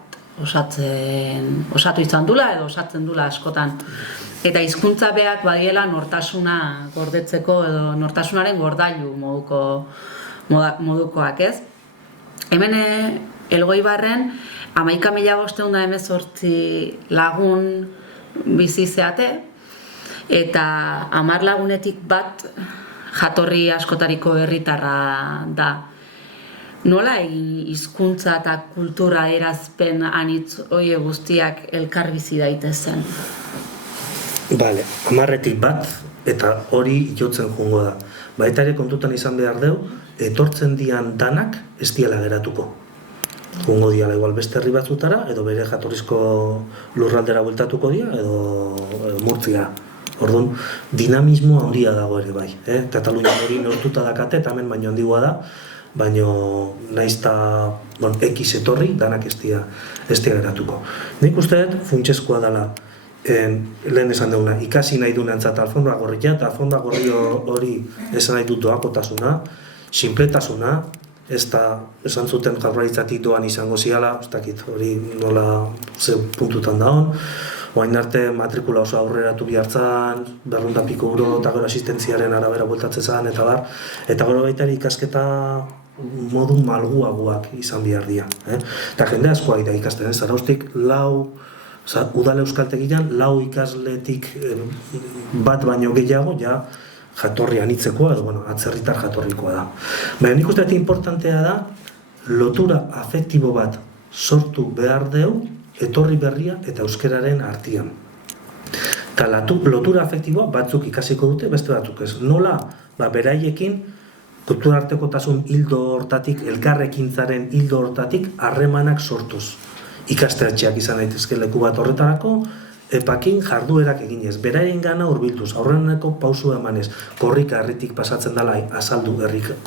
osatu izan dula edo osatzen dula askotan. Eta hizkuntza beak badiela nortasuna gordetzeko edo nortasunaren gordailu modukoak, ez? Hemen Elgoibarren 11.518 lagun bizi zeate eta 10 lagunetik bat jatorri askotariko herritarra da. Nola egin hizkuntza eta kultura erazpen anitz hoe guztiak elkar bizi daitezen? Bale, 10-tik bat, eta hori jotzen joango da. Baita ere kontutan izan behar deu, etortzen dian danak ez diala geratuko. Joango diala igual beste herri batzutara, edo bere jatorrizko lurraldera bueltatuko dira, edo Murtzia. Orduan, dinamismo handia dago ere bai. Katalunia hori nortuta dakate, eta hemen baino handigoa da. baino naizta X etorri, danak ez dira geratuko. Nik uste dut funtsezkoa dela, lehen esan duguna, ikasi nahi dunentzat alfonbra gorria, eta alfonbra gorri hori esan nahi dut doakotasuna, sinpletasuna, ez da esan zuten Jaurlaritzatik doan izango ziala, ez dakit hori nola ze puntutan daun, oain arte matrikula oso aurreratu bihartzan, 200 piko euro eta gero asistentziaren arabera bueltatzen zen, eta bar, eta gero baita ikasketa modu malguagoak izan behar dira. Eta jende askoa da ikasten, Zarauztik udal euskaltegian, 4 ikasletik bat baino gehiago, ja, jatorri anitzekoa, edo, atzerritar jatorrikoa da. Baina nik uste importantea da, lotura afektibo bat sortu behar deu, etorri berria eta euskararen artean. Eta lotura afektiboa batzuk ikasiko dute, beste batzuk ez. Nola, beraiekin, kultura artekotasun hildo hortatik, elkarrekintzaren hildo hortatik, harremanak sortuz. Ikasteratxeak izan daitezke leku bat horretarako, epakin jarduerak eginez, beraien gana hurbilduz, aurreneko pausua emanez, korrika herritik pasatzen dela azaldu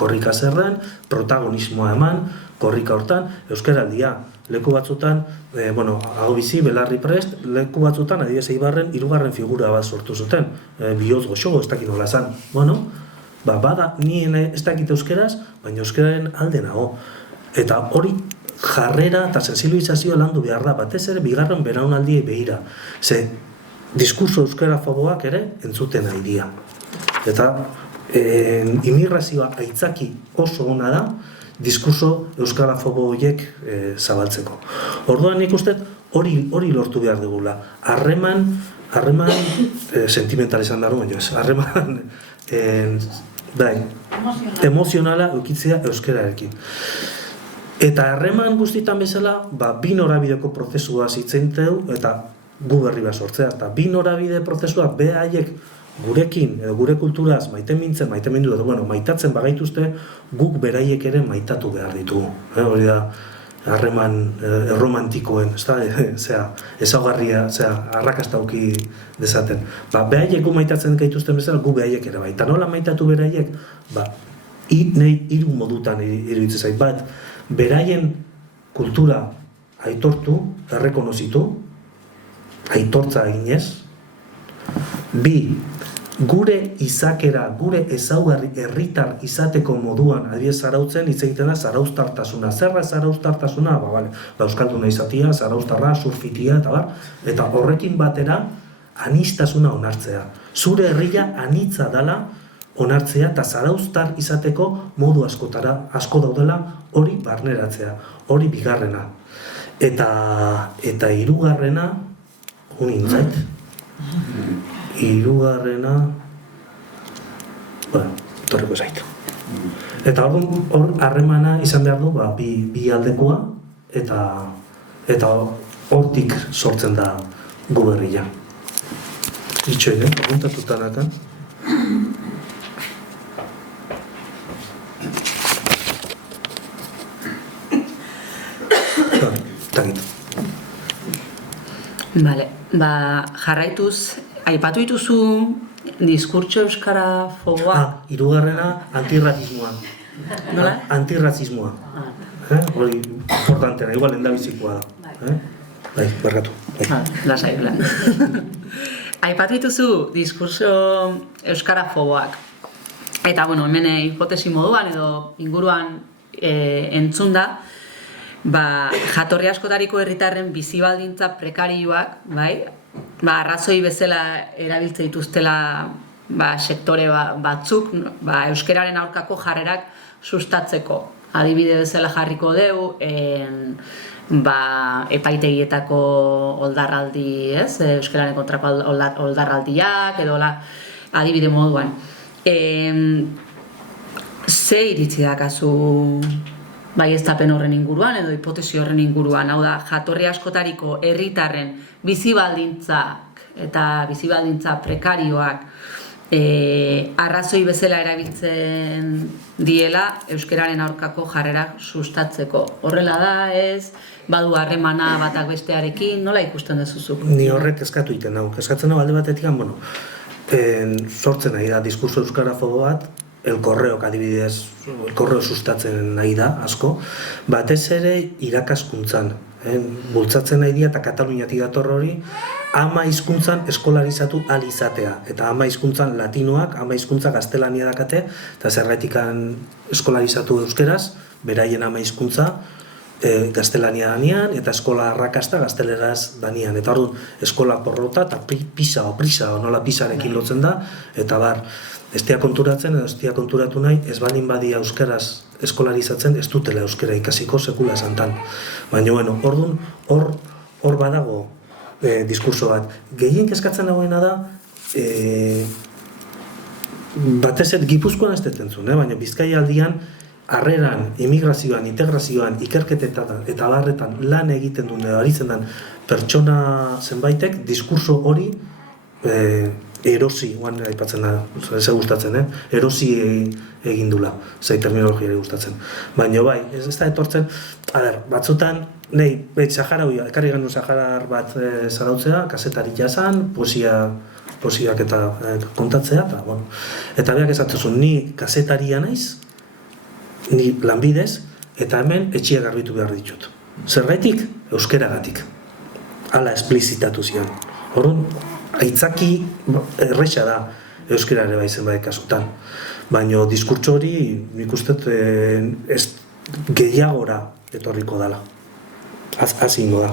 korrika zerren, protagonismoa eman, korrika hortan, euskaraldia, leku batzutan, hau bizi, belarri prest, leku batzutan, adibidez Eibarren, 3. figura bat sortu zuten, bihotz goxo, ez dakit nola zan. Bada, nien ez dakit euskeraz, baina euskararen alde nago. Eta hori jarrera eta sensibilizazioa landu behar da, batez ere bigarren belaunaldiei behira. Ze, diskurso euskarafoboak ere entzuten ari dira. Eta immigrazioa aitzaki oso ona da, diskurso euskarafobo horiek zabaltzeko. Orduan nik uste hori lortu behar dugula. Harreman sentimental izan daru, baina ez, harreman emozionala eukitzea euskararekin. Eta harreman guztietan bezala, bi norabideko prozesua zitzen teu, eta gu berri bat sortzea. Eta bi norabide prozesua behaiek gurekin, gure kulturaz maitemindu edo, maitatzen bagaituzte, guk beraiek ere maitatu behar ditugu. Hori da, harreman erromantikoen, ezaugarria, arrakasta auki dezaten. Behaiek gu maitatzen gaituzten bezala, gu behaiek ere bai. Eta nola maitatu beraiek, nahi 3 modutan iruditzen zait bat, beraien kultura aitortu, errekonozitu, aitortza eginez. 2, gure izakera, gure ezaugarri herritar izateko moduan, adibidez Zarautzen hitz egiten da zarauztartasuna. Zerra zarauztartasuna? Euskalduna izatea, zarauztarra, surfitia, eta horrekin batera aniztasuna onartzea. Zure herria anitza dela onartzea eta zarauztar izateko modu asko daudela hori barneratzea, hori bigarrena. Eta 3. Unintzait. 3. Torreko zaitu. Eta hor harremana izan behar du, bi aldekoa, eta hortik sortzen da gu berria. Itxoin, apuntatutan. Bale, jarraituz, aipatu dituzu diskurtso euskarafoboa. 3. Antirrazismoa. Nola? Antirrazismoa. Hori importantena, igual endabizikoa da. Bai, barkatu. Lasai, plan. Aipatu dituzu diskurtso euskarafoboak. Eta, hemen hipotesi moduan edo inguruan entzun da, jatorri askotariko herritarren bizibaldintza prekarioak, arrazoi bezala erabiltze dituztela sektore batzuk, euskararen aurkako jarrerak sustatzeko. Adibide bezala jarriko deu, epaitegietako oldarraldi, euskararen kontrako oldarraldiak, edo adibide moduan. Ze iritzi dakazu baieztapen horren inguruan edo hipotesi horren inguruan, hau da, jatorri askotariko herritarren bizibaldintzak eta bizibaldintza prekarioak arrazoi bezala erabiltzen diela euskararen aurkako jarrerak sustatzeko. Horrela da, ez, badu harremana batak bestearekin, nola ikusten dezuzuk? Ni horrek eskatu iten hau. Eskatzen hau alde batetik, sortzen nahi da diskurso euskarafobo bat, el correok adibidez, el correo sustatzen nahi da, asko, batez ere irakaskuntzan, bultzatzen nahi dira eta Kataluniatik dator hori, ama hizkuntzan eskolarizatu ahal izatea, eta ama hizkuntzan latinoak, ama hizkuntza gaztelania dakate, eta zergaitikan eskolarizatu euskeraz, beraien ama hizkuntza gaztelania danean, eta eskola arrakasta gazteleraz danean, eta orduan eskola porrota eta prisa, nola pisarekin lotzen da, eta bar, ez dira konturatzen edo ez dira konturatu nahi, ez baldin badia euskaraz eskolarizatzen, ez dutela euskara ikasiko sekula santan. Baina, bueno, orduan, hor badago diskurso bat. Gehien kezkatzen dagoena da, batez ez Gipuzkoan ez detentzun, baina Bizkaia aldian, harreran, emigrazioan, integrazioan, ikerketetan eta abarretan lan egiten duen edo aritzen den pertsona zenbaitek diskurso hori erosi, guan aipatzen da, ez gustatzen, erosi egin dula, zei terminologia gustatzen. Baina bai, ez da etortzen, batzutan, nahi, Saharaui, ekarri genuen Saharar bat zarautzea, kasetari jazan, poesiak eta kontatzea, eta, bueno, eta berak esatzen ni kasetaria naiz, ni lanbidez, eta hemen etxeak garbitu behar ditut. Zergaitik? Euskeragatik. Hala esplizitatu zian. Orduan, aitzaki erresa da euskera ere baizen bai kasutan. Baina diskurtso hori nik uste gehiagora etorriko dela. Azingo da.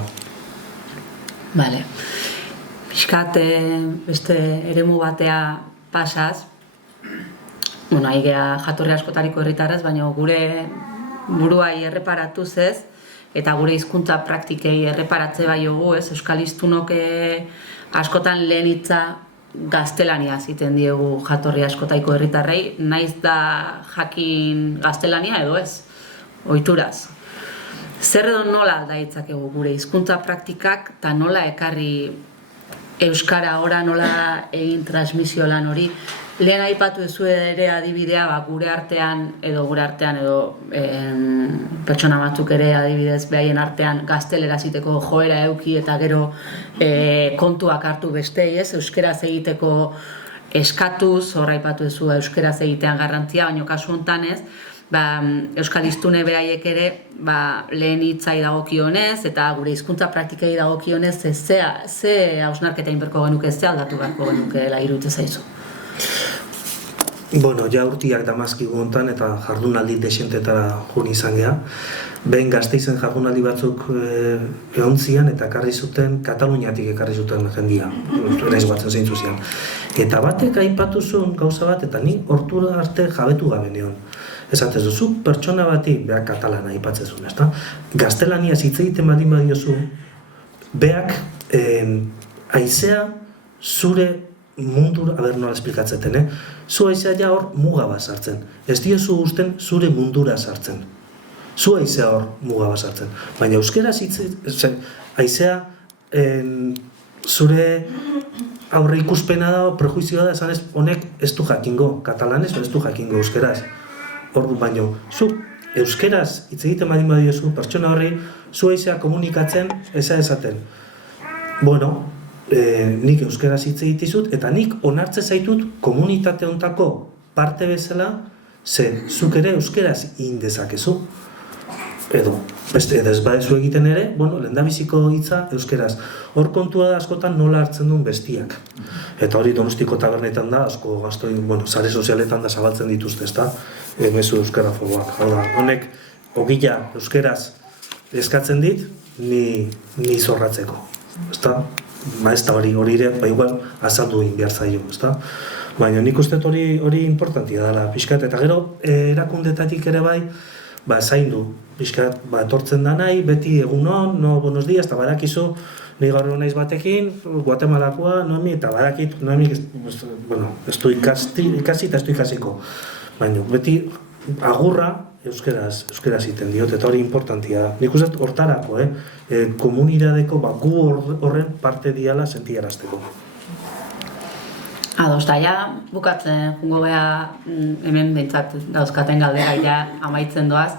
Bale. Piskat beste eremu batea pasaz, bueno, aigea jatorri askotariko herritarraz, baina gure buruai erreparatuz ez, eta gure hizkuntza praktikei erreparatze bai jogu, ez, euskal hiztunok askotan lehen hitza gaztelania ziten diegu jatorri askotaiko herritarrei, naiz da jakin gaztelania edo ez, ohituraz. Zer edo nola alda ditzakegu gure hizkuntza praktikak, eta nola ekarri euskara ora, nola egin transmisio lan hori. Lehen aipatu duzu ere adibidea, gure artean edo pertsona batzuk ere adibidez behaien artean gaztelera ziteko joera eduki eta gero kontuak hartu bestei, ez? Euskeraz egiteko eskatuz, hor aipatu duzu euskeraz egitean garrantzia, baina kasu hontan ez, euskal hiztune beraiek ere lehen hitzai dagokionez eta gure hizkuntza praktikei dagokionez ze hausnarketa inberko genuke, ze aldatu beharko genukeela iruditzen zaizu. Bueno, ja urtiak damazkigu hontan eta jardunaldi desentetara jun izan geha. Behin Gasteizen jardunaldi batzuk egon zian eta ekarri zuten, Kataluniatik ekarri zuten jendia, eraiz batzen zeintzu zian. Eta batek aipatu zuen gauza bat eta ni hortu arte jabetu gabe neon. Esatez duzu, pertsona bati, beak katalana aipatzen zuen, ezta? Gaztelaniaz hitz egiten baldin badiozu, beak haizea zure mundura, nola esplikatzeten, zu haizea ja hor muga bat sartzen. Ez diozu usten zure mundura sartzen. Zu haizea hor muga bat sartzen. Baina euskeraz haizea zure aurre ikuspena da, prejuizioa da, esan ez, honek ez du jakingo, katalanez, ez du jakingo euskeraz. Ordu baino, zu euskeraz hitz egiten badin badiozu, pertsona horri, zu haizea komunikatzen, eza esaten. Bueno, nik euskeraz hitz egitizut, eta nik onartze zaitut komunitate hontako parte bezala, ze zuk ere euskeraz indezakezu. Edo ez badezu egiten ere, bueno, lehendabiziko hitza euskeraz. Hor kontua da askotan nola hartzen duen bestiak. Eta hori Donostiko tabernetan da, asko gaztoi, sare sozialetan da zabaltzen dituzte, ezta? Mezu euskara fogoak. Hau da, honek ogila euskeraz eskatzen dit, ni zorratzeko. Ezta? Ez da hori ere, igual azaldu egin behar zaio, ezta? Baina nik uste hori importantia dela, pixkat, eta gero erakundetatik ere bai, zaindu, pixkat, etortzen da nahi, beti egunon, no buenos días, eta badakizu, ni gaur naiz batekin, Guatemalakoa, Noemi, eta badakit, Noemi, ez du ikasi eta ez du ikasiko. Baina, beti agurra, euskeraz iten diot, eta hori importantia da. Nik uste hortarako, komunidadeko gu horren parte diala sentiarazteko. Ados, da, ja, bukatzen, jungo beha, hemen behintzat dauzkaten galdera, ja, amaitzen doaz,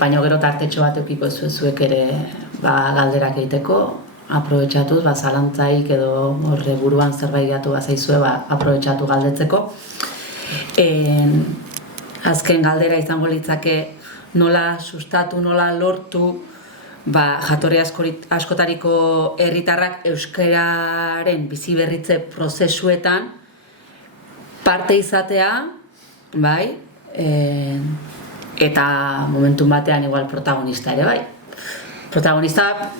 baina gero tartetxo bat eukiko zuek ere galderak egiteko, aprobetxatuz, zalantzaik edo horre buruan zerbait gatu bazaizue, aprobetxatu galdetzeko. Azken galdera izango litzake nola sustatu, nola lortu jatorri askotariko herritarrak euskararen biziberritze prozesuetan parte izatea, bai, eta momentu batean igual protagonista ere, bai. Protagonista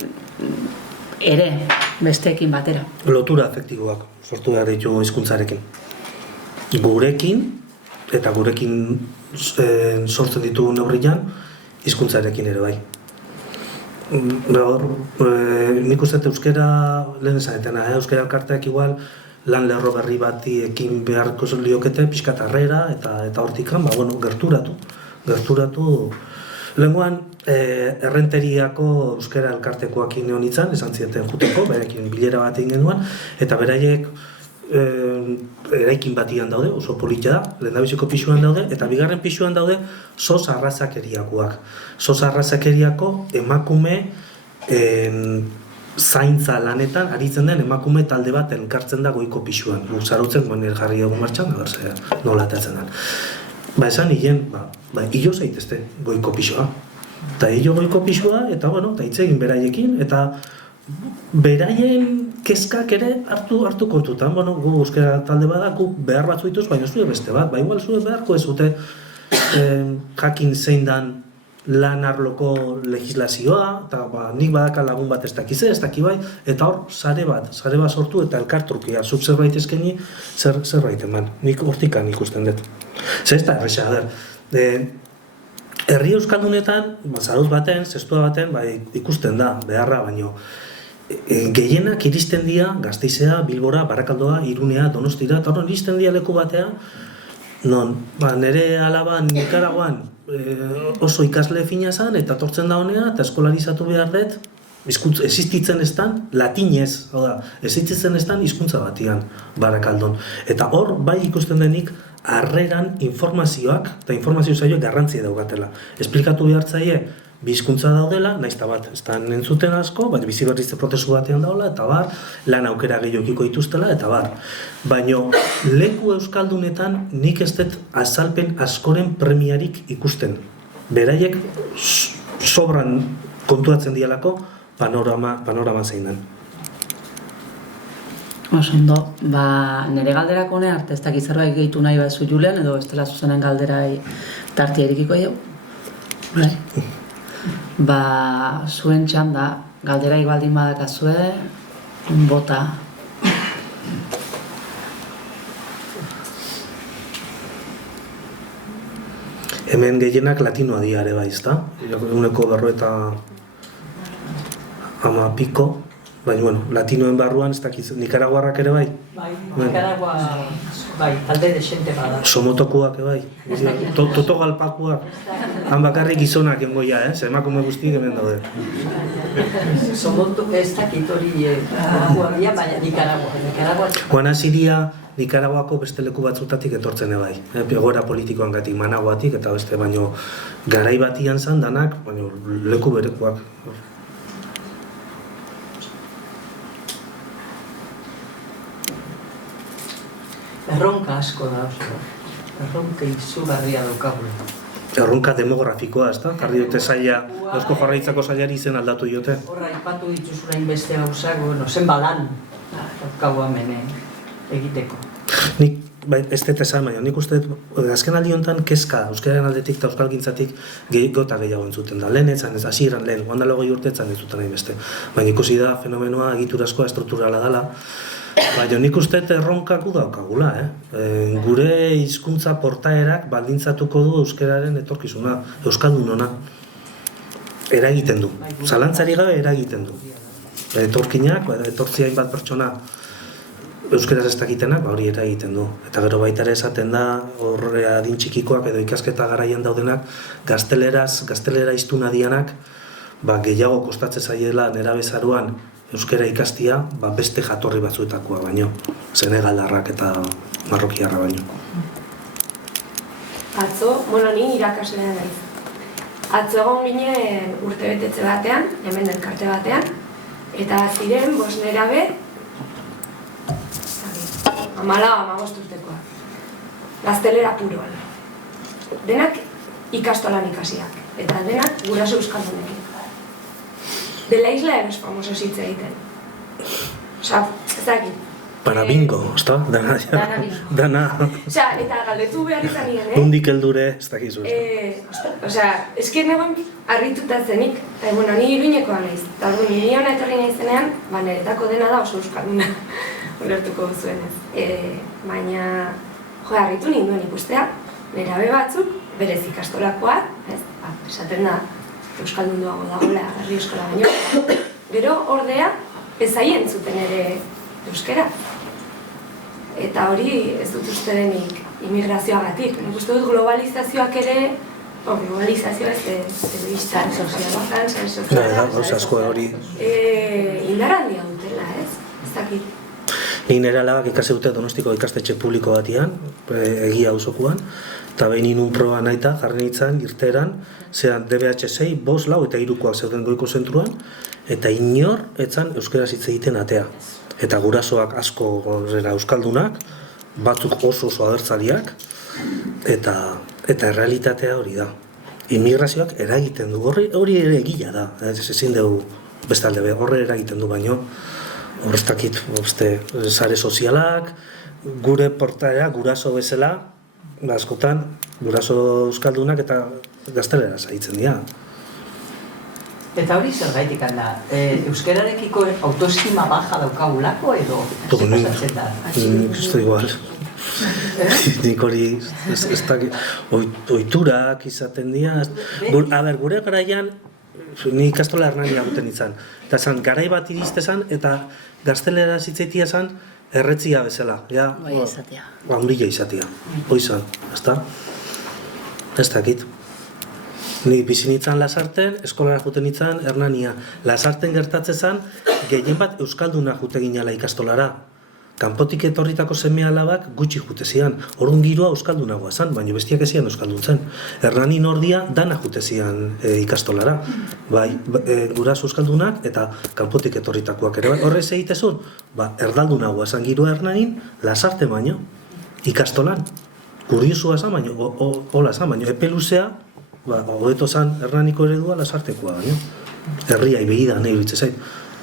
ere besteekin batera. Lotura afektiboak sortu behar ditugu hizkuntzarekin. Gurekin, eta gurekin sortzen ditugu neurrian, hizkuntzarekin ere bai. Nik uste euskara, lehen esanetena, euskara elkarteak igual lan lerro berri bati ekin beharko liokete pixkat harrera eta hortikan, gerturatu. Lehengoan, errenteriako euskara elkartekoak ineon itzan, esan zieten juteko, berekin bilera bat egin genuen, eta beraiek eraikin batian daude, oso politia da, lehendabiziko pisuan daude, eta bigarren pisuan daude sos arrazakeriakoak. Sos arrazakeriako emakume zaintza lanetan aritzen den emakume talde bat elkartzen da goiko pisuan. Guk zarutzen, jarri dugu martxan, nola atatzen den. Esan hilen, hilo zaitezte goiko pisua. Eta hilo goiko pisua, eta hitzegin beraiekin, eta beraien kezkak ere hartu kontutan. Gu euskara talde bada, gu behar batzu dituz, baina zure beste bat. Igual zure beharko ez dute jakin zein dan lan arloko legislazioa, eta nik badaka lagun bat ez dakize, ez daki bai, eta hor sare bat sortu eta elkartrukia, zuk zerbait eskeni, zerbait eman. Nik hortikan ikusten dut. Zer ez da, erresa, herri euskaldunetan, zaruz baten, zestua baten, ikusten da, beharra, baino gehienak iristen dira Gasteizea, Bilbora, Barakaldoa, Irunea, Donostira, eta horren iristen dira leku batea, non, nire alaba Nikaraguan oso ikasle fina zan, eta tortzen da honea, eta eskolarizatu behar dut, existitzen estan, latinez, existitzen estan hizkuntza batian, Barakaldon. Eta hor, bai ikusten denik, harreran informazioak, eta informazio zaioak garrantzia daukatela. Esplikatu behar zaie, bi hizkuntza daudela, nahiz eta bat, ez da entzuten asko, bizi berritze prozesu batean daula, eta lan aukera gehiokiko dituztela, eta baino, leku euskaldunetan nik ez dut azalpen askoren premiarik ikusten. Beraiek sobran kontuatzen dialako panorama zein den. Ondo, nire galderak hone arte, ez dakit zerbait gehitu nahi bat zu Julen, edo ez dela zuzenen galderai tartia erikiko jau. Zuen txanda, galderai baldin badakazue, bota. Hemen gehienak latinoa dira ere bai, ezta? Uneko 50 baina, latinoen barruan ez dakiz, Nikaraguarrak ere bai? Nikaragua, talde desente bada. Somotokuak ere bai? Totogalpakuak? Han bakarrik gizonak engoia, emakume guztiak hemen daude. Somotoku ez dakit hori dia, baina Nikaragua. Guana ziria Nikaraguako beste leku batzutatik etortzen bai. Egoera politikoan gatik, Managuatik, eta beste baino garai batian zan danak, baino leku berekoak. Erronka asko da, erronka izugarria daukagu. Erronka demografikoa, ez da? Jarri dute zaila, Eusko Jaurlaritzako zailari izen aldatu diote. Horra, ipatu dituzurain beste gauzak, zen balan daukagu hemen egiteko. Nik, ez dut esan, baina nik uste, azken aldi honetan kezka, euskararen aldetik eta euskalgintzatik gota gehiago entzuten da. Lehen etzan, ez hasieran lehen, ondalo 20 urteetan ez duten nahi beste. Baina ikusi da, fenomenoa egiturazkoa, estrukturala dela. Baina nik uste erronkak daukagula, Gure hizkuntza portaerak baldintzatuko du euskararen etorkizuna, euskaldunona. Eragiten du, zalantzari gabe eragiten du. Etorkinak, etortzia hainbat pertsona euskaraz ez dakitenak, hori eragiten du. Eta gero baita ere esaten da, horre adin txikikoak edo ikasketa garaian daudenak, gaztelera hiztuna dianak, gehiago kostatzen zaiela nerabezaroan euskara ikastia, beste jatorri batzuetakoa baino, senegaldarrak eta marrokiarra baino. Atzo, ni irakaslea naiz. Atzo egon ginen urtebetetze batean, hemen elkarte batean, eta ziren 5 nerabe, 14 urtekoa. gaztelera puroan. Denak ikastolan ikasiak, eta denak guraso euskaldunekin. De la isla de los famosos hitz egiten. Osa, ez dakit. Para bingo, ezta? Dana, Dana bingo. Dana, Osa, eta galdetu behar izan nien, nondik heldure, ez dakizu. Osa, esken egon harrituta zenik. Eta, bueno, ni Iruñekoa naiz. Eta, ni hona etorri naizenean, niretako dena da oso euskalduna. Ulertuko duzuenez. Baina, harritu ninduen ikustea, nerabe batzuk, berez ikastolakoa, esaten da, euskaldunduago dagoela herri eskola baino. Gero, ordea, ez haien zuten ere euskera. Eta hori ez dut uste denik immigrazioagatik. Nik uste dut globalizazioak ere, globalizazioa ez telebistan sozialak, Gauza asko hori. Indar handia dutela, ez? Ez dakit. Nik nire alabak ikasi dute Donostiko ikastetxe publiko batian, egia auzokuan, eta behin inun proba naita jarri nintzen irteeran, zean DBH6, 5, 4 eta 3koak zeuden goiko zentruan, eta inor etzan euskaraz hitz egiten atea. Eta gurasoak asko euskaldunak, batzuk oso abertzaliak, eta errealitatea hori da. Immigrazioak eragiten du, hori ere egia da, ezin dugu bestalde horre eragiten du baino. Horreztakit, sare sozialak, gure portaera, guraso bezala, askotan, guraso euskaldunak eta gaztelera zaitzen dira. Eta hori zer gaitik da, euskararekiko autoestima baja daukagulako edo? Nik ez da igual. Nik hori, ohiturak izaten dira. Gure garaian, ni ikastola Hernania guten izan. Eta esan, garai bat iristezan eta gaztelera zitzaitia esan erretzia bezala. Bai izatea. Handia izatea. Hoizan, ezta? Ez dakit. Ni bizi nintzen Lasarten, eskolara juten nintzen Hernania. Lasarten gertatzen zen, gehien bat euskalduna jute ginela ikastolara. Kanpotik etorritako seme alabak gutxi jute zian. Orduan giroa euskaldunagoa zen, baina bestiak ezian euskalduntzen. Hernanin ordia dana jute zian ikastolara. Bai, guraso euskaldunak eta kanpotik etorritakoak ere. Horrez egitezun, erdaldunagoa zen giroa Hernanin, Lasarte baino, ikastolan. Kuriosua zen baino, hola zen baino, epe luzea, hobeto zen Hernaniko eredua Lasartekoa baino. Herria ibegida nahi bitze zait.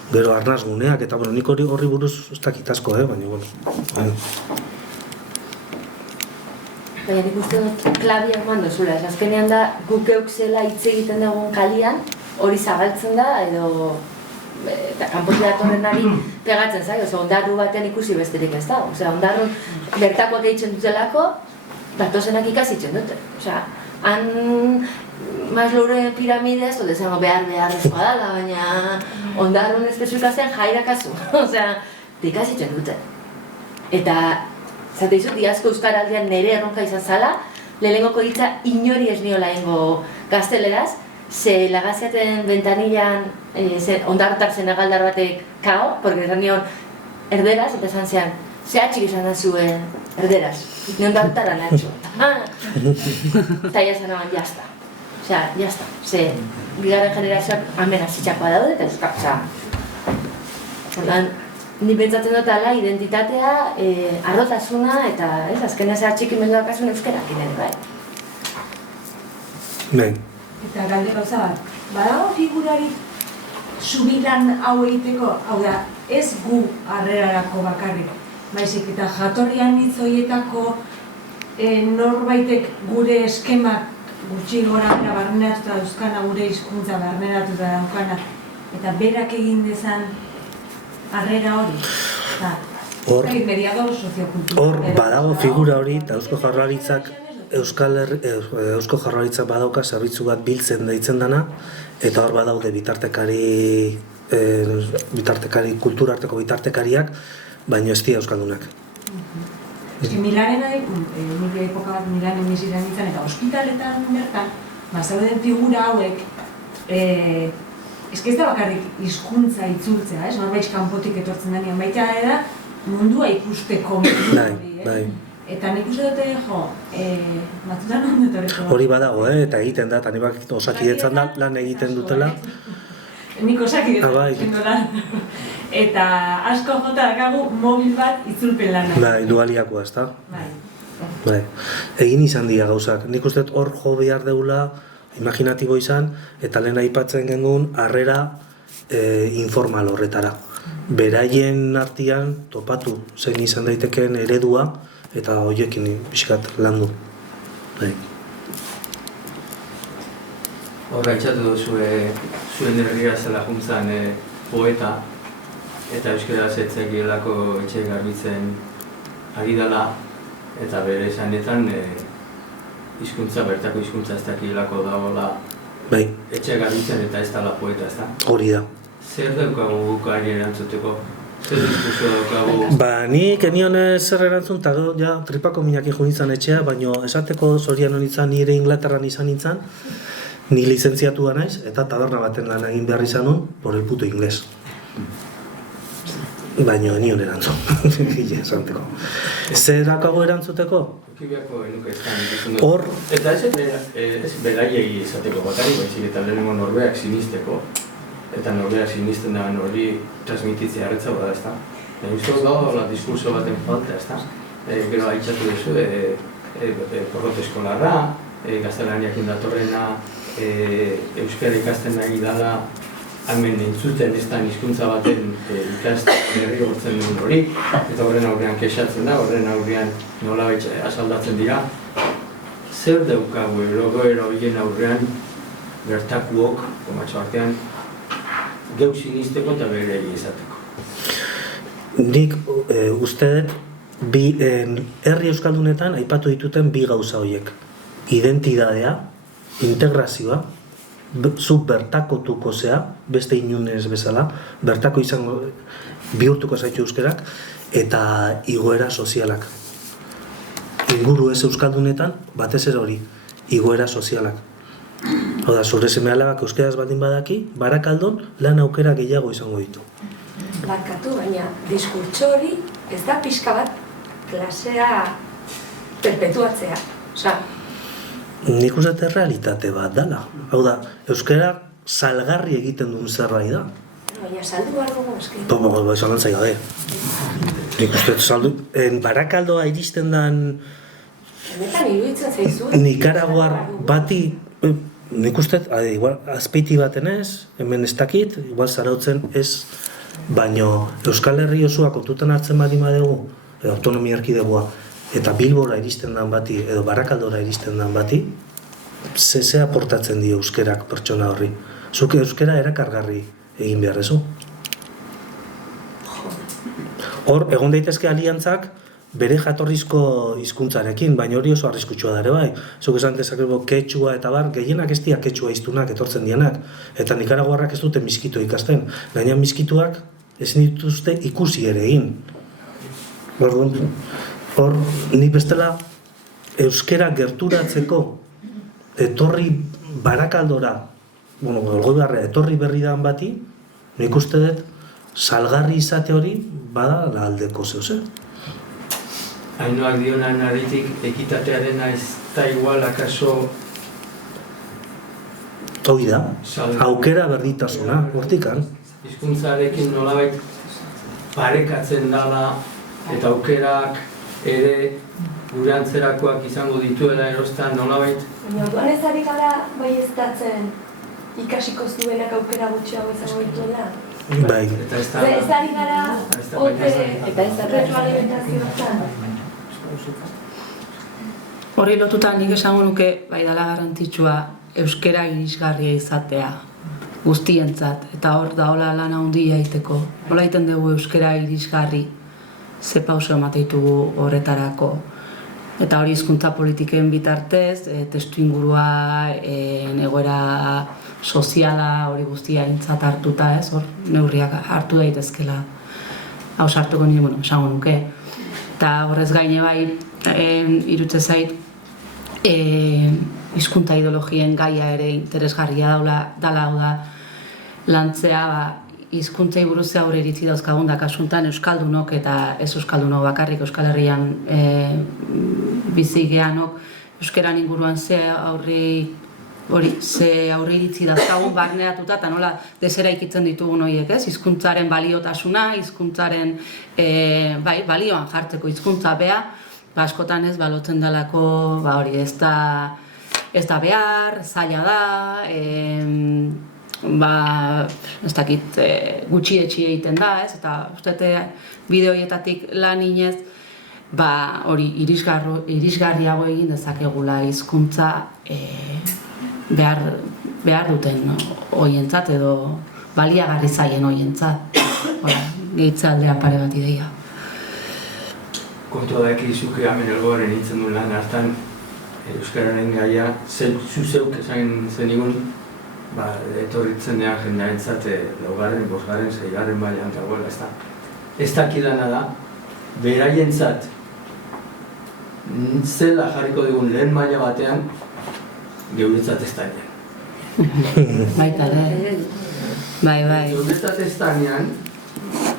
Gero arnazguneak, eta nik horri buruz ez dakit asko, baina, bueno. Baina nik uste dut klabia eman duzula, azkenean da guk geuk zela hitz egiten dugun kalian, hori zabaltzen da, edo kanpotik datorrenari pegatzen zai, ondarru batean ikusi besterik ez da. Ondarrun bertakoak egiten dutelako, datozenak ikasitzen dute. Han Maslowren piramidez, beharrezkoa dela, baina ondarrun espezifikazean jairakazu. Ikasitzen dute. Eta, zateizu, diazko euskaraldian nire erronka izan zala, lehenengoko hitza inori ez niola ingo gazteleraz, ze lagaziaten bentanilan ondarrotak zen agaldar batek kao, porque esan nion erderaz, eta esan zean, ze atxik izan da zuen erderaz, ni ondarrotara nahetxo. Eta ya zanaban, jazta. Jazta. Ze, bigarren generazioak hemen azitxakoa daude, eta euskal, ni pentsatzen dut ala, identitatea, arrotasuna, eta azkenez atxikimenduak asun euskerak ere, bai. Bai. Eta galde gauza bat, badago figurarik subiran hau egiteko, hau da, ez gu harrerarako bakarrik, baizik eta jatorrian hitz horietako norbaitek gure eskemak gutxi gora bera barneratuta dauzkana, gure hizkuntza barneratuta daukana, eta berak egin dezan harrera hori. Mediador soziokultural. Hor badago figura hori, eta Eusko Jaurlaritzak Eusko Jaurlaritzak badauka zerbitzu bat biltzen deitzen dana, eta hor badaude bitartekari kulturarteko bitartekariak, baina ez dira euskaldunak. Milanen nik epoka bat Milanen bizitzen nintzen, eta ospitaletan bertan, zauden figura hauek, ez da bakarrik hizkuntza itzultzea, norbait kanpotik etortzen denean, baita da mundua ikusteko mundu hori, eta nik uste dute, batzutan ondo etorriko. Hori badago, eta egiten da, eta nibak Osakidetzan da, lan egiten dutela. Nik Osakidetzan egiten da. Eta asko jota dakagu mobil bat itzulpen lana. Bai, dualiakoa, ez da? Bai. Bai, egin izan dira gauzak. Nik uste dut hor jo behar deula imaginatibo izan, eta lehen aipatzen genuen harrera informal horretara. Beraien artean topatu zein izan daitekeen eredua, eta horiekin pixkat landu. Bai. Horra itxatu zuen herria zela juntzan poeta, eta euskaraz etzekielako etxe garbitzen ari dela, eta bere esanetan bertako hizkuntza ez dakielako dagoela etxe garbitzen eta ez dela poeta, ez da? Hori da. Zer daukagu gukari erantzuteko? Zer diskusio daukagu? Nik enion zer erantzun, eta ja, tripako minaki jo nintzen etxea, baina esateko zorian nintzen nire Inglaterran izan nintzen, ni lizentziatua naiz, eta taberna baten lan egin behar izan nun, por el puto inglés. Baina enion erantzun, esateko. Zer daukagu erantzuteko? Kibiako enuke ezkan Hor... Eta ez beraiei izateko bakari, baizik eta lehenengo norbeak sinisteko. Eta norbeak sinisten da hori transmititzea erretza bada, ez da? Uste da, diskurso baten falta, ez da? Gero haitxatu duzu, porrot eskolarra, gaztelaniak indatorrena, euskara ikasten nahi dala, hemen entzuten ez da hizkuntza baten ikasten berri hortzen duen hori, eta horren aurrean kexatzen da, horren aurrean nolabait asaldatzen dira. Zer daukagu erogoero horien aurrean bertakuok, komatxo artean, geu sinisteko eta bere izateko? Nik uste dut, herri euskaldunetan aipatu dituten bi gauza horiek. Identidadea, integrazioa, zu bertakotuko zea, beste inunez bezala, bertako izango bihurtuko zaitu euskerak, eta igoera sozialak. Inguru ez euskaldunetan, batez ere hori, igoera sozialak. Hau da, zure seme-alabak euskeraz baldin badaki, Barakaldon lan aukera gehiago izango ditu. Barkatu, baina diskurtso hori ez da pixka bat klasea perpetuatzea. Osa, Nik uste dut realitate bat dela. Hau da, euskara salgarri egiten duen zerbait da. baina saldu behar dugu eski. Zalantzai gabe. Nik uste dut saldu... Barakaldoa iristen den... Benetan iruditzen zaizu? Nikaraguar bati... Nik uste dut, igual, azpeiti baten ez, hemen ez dakit, igual zarautzen ez, baino Euskal Herri osoa kontutan hartzen badi badugu, autonomia erkidegoa, eta Bilbora iristen den bati, edo Barakaldora iristen den bati, ze aportatzen dio euskerak pertsona horri. Zuk euskera erakargarri egin behar ezu. Hor, egon daitezke aliantzak bere jatorrizko hizkuntzarekin, baina hori oso arriskutsua da ere bai. Zuk esan dezakegu ketxua eta bar, gehienak ez dira ketxua hiztunak etortzen dianak, eta nikaraguarrak ez dute miskitu ikasten. Gaina miskituak ezin dituzte ikusi ere egin. Hor, nik bestela euskera gerturatzeko etorri Barakaldora, Elgoibarra etorri berri dan bati, nik uste dut salgarri izate hori bada aldeko zeuze. Ainoak dionan aritik ekitatearena ez da igual akaso... Hoi da, aukera berdintasuna, hortikan. Hizkuntzarekin nolabait parekatzen dala eta aukerak ere gure antzerakoak izango dituela erostan nolabait. Baina orduan ez ari gara baieztatzen ikasiko zuenak aukera gutxiago izango dituela? Bai. Ez ari gara ote retroalimentazioetan? Horri lotuta nik esango nuke bai dela garrantzitsua euskera irisgarria izatea guztientzat, eta hor daola lan handia egiteko. Nola egiten dugu euskera irisgarri, ze pauso emateitugu horretarako. Eta hori hizkuntza politiken bitartez, testu ingurua, egoera soziala hori guztia aintzat hartuta, ez? Hor neurriak hartu daitezkela. Hau sartuko nire, esango nuke. Eta horrez gaine bai, irutze zait, hizkuntza ideologien gaia ere interesgarria dala hau da lantzea, hizkuntzei buruz aurre iritzi dauzkagun da kasuntan euskaldunok eta ez euskaldunok bakarrik Euskal Herrian bizi geanok euskeran inguruan ze aurre iritzi dauzkagun barneratuta eta nola deseraikitzen ditugun horiek, ez? Hizkuntzaren baliotasuna, hizkuntzaren balioan jartzeko hizkuntza bea, askotan ez, lotzen dalako, hori, ez da behar, zaila da, ez dakit, gutxietxi egiten da, ez, eta ustete bideoietatik lan inez, hori irisgarriago egin dezakegula hizkuntza behar duten hoientzat edo baliagarri zaien hoientzat. Gehitzaldea pare bat ideia. Kontua da ekizuke hemen elgoaren hitzen duen lan hartan euskararen gaia, zuzeuk esan zenigun, etorritzen dean jendarentzat 4., 5., 6. mailan dagoela, ez da. Ez dakidana da, beraientzat zela jarriko dugun lehen maila batean, geuretzat ez danean. Baita ere. Bai. Geuretzat ez danean,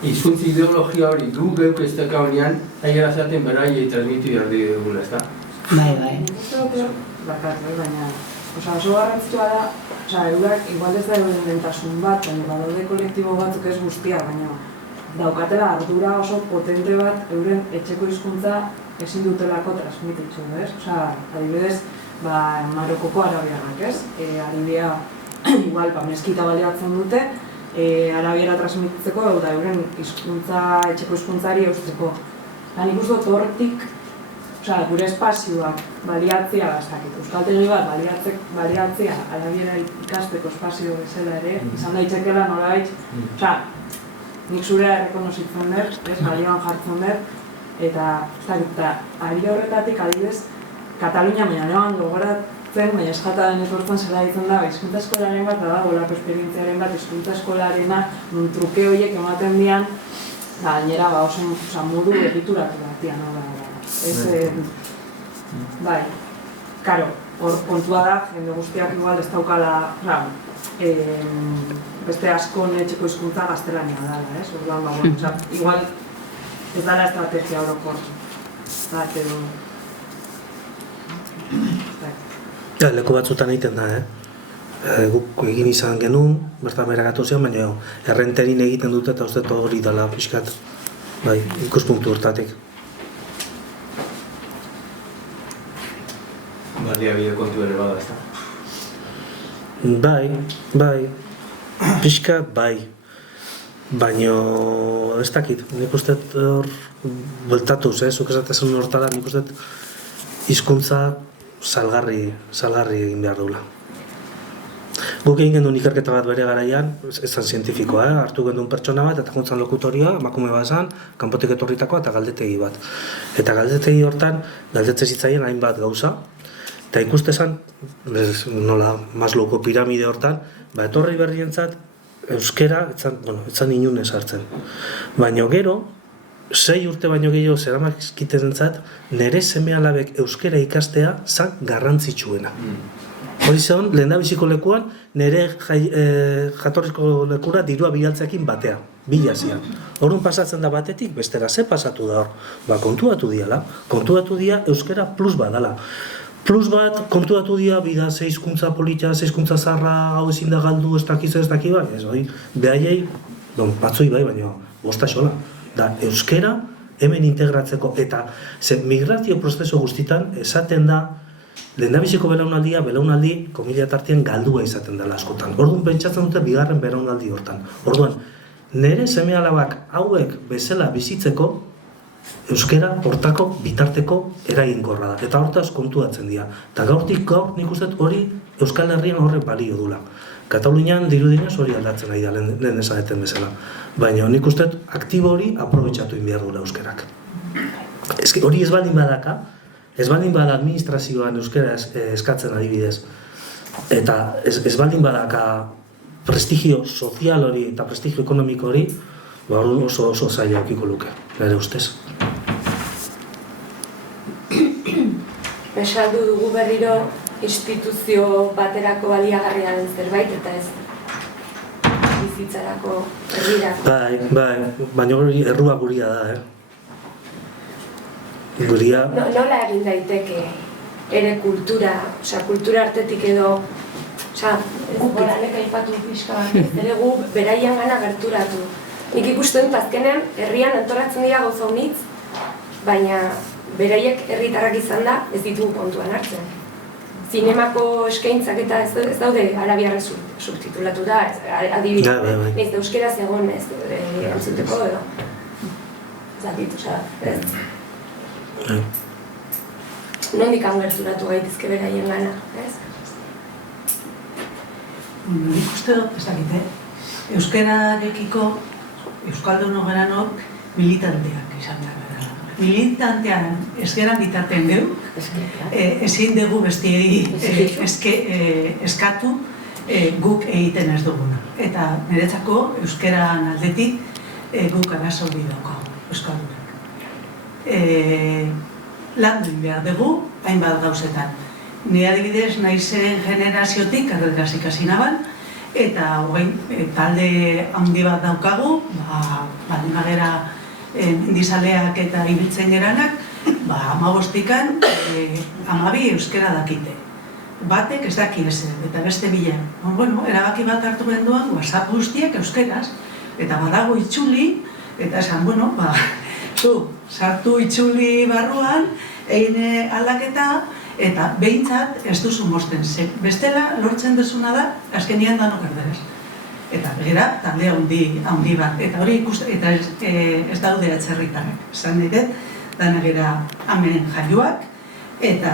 hizkuntza ideologia hori gu geuk ez daka honean, aigera zaten beraiei transmiti behar dugula, ez da? Bai. Baina, oso garrantzitsua da, eurak igual ez da euren dentasun bat, baina badaude kolektibo batzuk ez guztia, baina daukatela ardura oso potente bat euren etxeko hizkuntza ezin dutelako transmititzu, ez? Adibidez, Marokoko arabiarrak, ez? Arabia, igual, meskita baliatzen dute, arabiara transmititzeko, da euren hizkuntza, etxeko hizkuntzari eusteko. Nik uste dut hortik, gure espazioak baliatzea, euskaltegi bat baliatzea arabiera ikasteko espazio bezala ere, izan daitzekeela nolabait, nik zurea errekonozitzen dut, balioan jartzen dut, eta ari horretatik adibidez, Katalunia menanean gogoratzen, baina eskataren etortzen zela ditzen da, hizkuntza eskolaren bat, golako esperientziaren bat, hizkuntza eskolarena, nun truke horiek ematen dian, gainera oso modu egituratu batian, bai, karo, hor kontua da, jende guztiak igual ez daukala, beste askon etxeko hizkuntza gaztelania dela, ez? Orduan, igual ez dela estrategia orokor bat edo... Leku batzutan egiten da, guk egin izan genuen, bertan berakatu zian, baina errenterin egiten dute eta uste hori dela pixkat, ikuspuntu hortatik. Baliabide kontu ere bada, ez da? Bai, pixkat bai, baina ez dakit, nik uste hor bueltatuz, zuk esatezen hortara, nik uste hizkuntza salgarri egin behar dugula. Guk egin genuen ikerketa bat bere garaian, ezan zientifikoa, hartu genuen pertsona bat, eta juntzan lokutoria, emakume bat zan, kanpotik etorritakoa eta galdetegi bat. Eta galdetegi hortan, galdetze zitzaien hainbat gauza, eta ikuste zan, nola, Maslowko piramide hortan, etorri berrientzat, euskera, etzan inunez hartzen. Baina gero, 6 urte baino gehiago zeramakizkitenentzat, nire seme-alabek euskera ikastea zan garrantzitsuena. Hori zeon, lehendabiziko lekuan, nire jatorrizko lekura dirua bilaltzeakin batea, bilazian. Horren pasatzen da batetik, bestera, ze pasatu da hor? Kontuatu dia euskera plus bat dala. Plus bat, kontuatu dia, bida, ze hizkuntza politia, ze hizkuntza zarra, hau ezin da galdu, ez daki bai, ez hori, behaiei, batzui bai, baina, bosta xola. Da, euskera hemen integratzeko eta migrazio prozesu guztitan esaten da lehendabiziko belaunaldi komilia tartean galdua izaten dela askotan. Orduan pentsatzen dute bigarren belaunaldi hortan. Orduan, nire seme-alabak hauek bezala bizitzeko euskera hortako bitarteko eraginkorra da. Eta hortaz kontuatzen dira. Eta gaur nik uste hori Euskal Herrian horre balio dula. Katalunian dirudinez hori aldatzen ari da lehen esaten bezala. Baina nik uste aktibo hori aprobetxatu behar dula euskerak. Hori ez baldin badaka, ez baldin bada administrazioan euskera eskatzen adibidez, eta ez baldin badaka prestigio sozial hori eta prestigio ekonomiko hori, oso zaila okiko luke, nire ustez. Esaldu dugu berriro instituzio baterako baliagarria den zerbait eta ez bizitzarako herrirako. Bai, baina hori errua guria da, Guria... Nola egin daiteke ere kultura artetik edo, goranek aipatu pixka bat, ere gu beraian gana gerturatu. Nik ikusten dut azkenean herrian entoratzen dira gauza honitz, baina beraiek herritarrak izan da ez ditugu kontuan hartzen. Zinemako eskaintzak eta ez daude arabiarra subtitulatu da, adibidez, ez da euskeraz egon ez entzuteko edo. Zakit, ez. Nondik gerturatu gaitizke beraien lana, ez? Nik uste dut, ez dakit, euskararekiko, euskaldunok garanok, militanteak izan behar gara. Militantean ez geran bitartean geu, ezin dugu bestiei eskatu guk egiten ez duguna. Eta niretzako euskaran aldetik guk arazo hori daukagu, euskaldunak. Landu behar dugu, hainbat gauzetan. Ni adibidez naizen generaziotik karreras ikasi naban, eta talde handi bat daukagu, baldin bagera mendizaleak eta ibiltzen geranak, 15-tikan 12 euskara dakite. Batek ez daki ezer, eta beste bilan. Bueno, erabaki bat hartu genduan, WhatsApp guztiek euskeraz, eta badago itzuli, eta esan, bueno, zu, sartu itzuli barruan, egin aldaketa, eta behintzat ez duzu mozten. Bestela lortzen duzuna da, azkenian danok erderaz. Eta begira, talde handi bat. Eta hori eta ez daude atzerritarrak. Esan nahi dut, danagera hemen jaioak, eta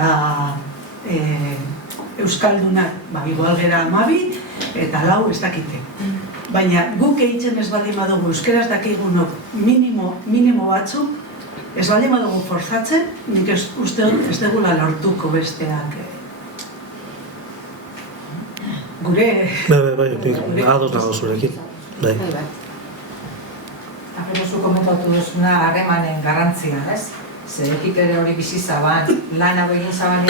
euskaldunak igual gera 12, eta 4 ez dakite. Baina guk egiten ez baldin badugu euskeraz dakigunok minimo batzuk, ez baldin badugu forzatzen, nik uste dut ez dugula lortuko besteak. Gure... ados nago zurekin. Zu komentatu duzuna harremanen garrantzia, ez? Ze ekik ere hori bizi zaban, lan hau egin zaban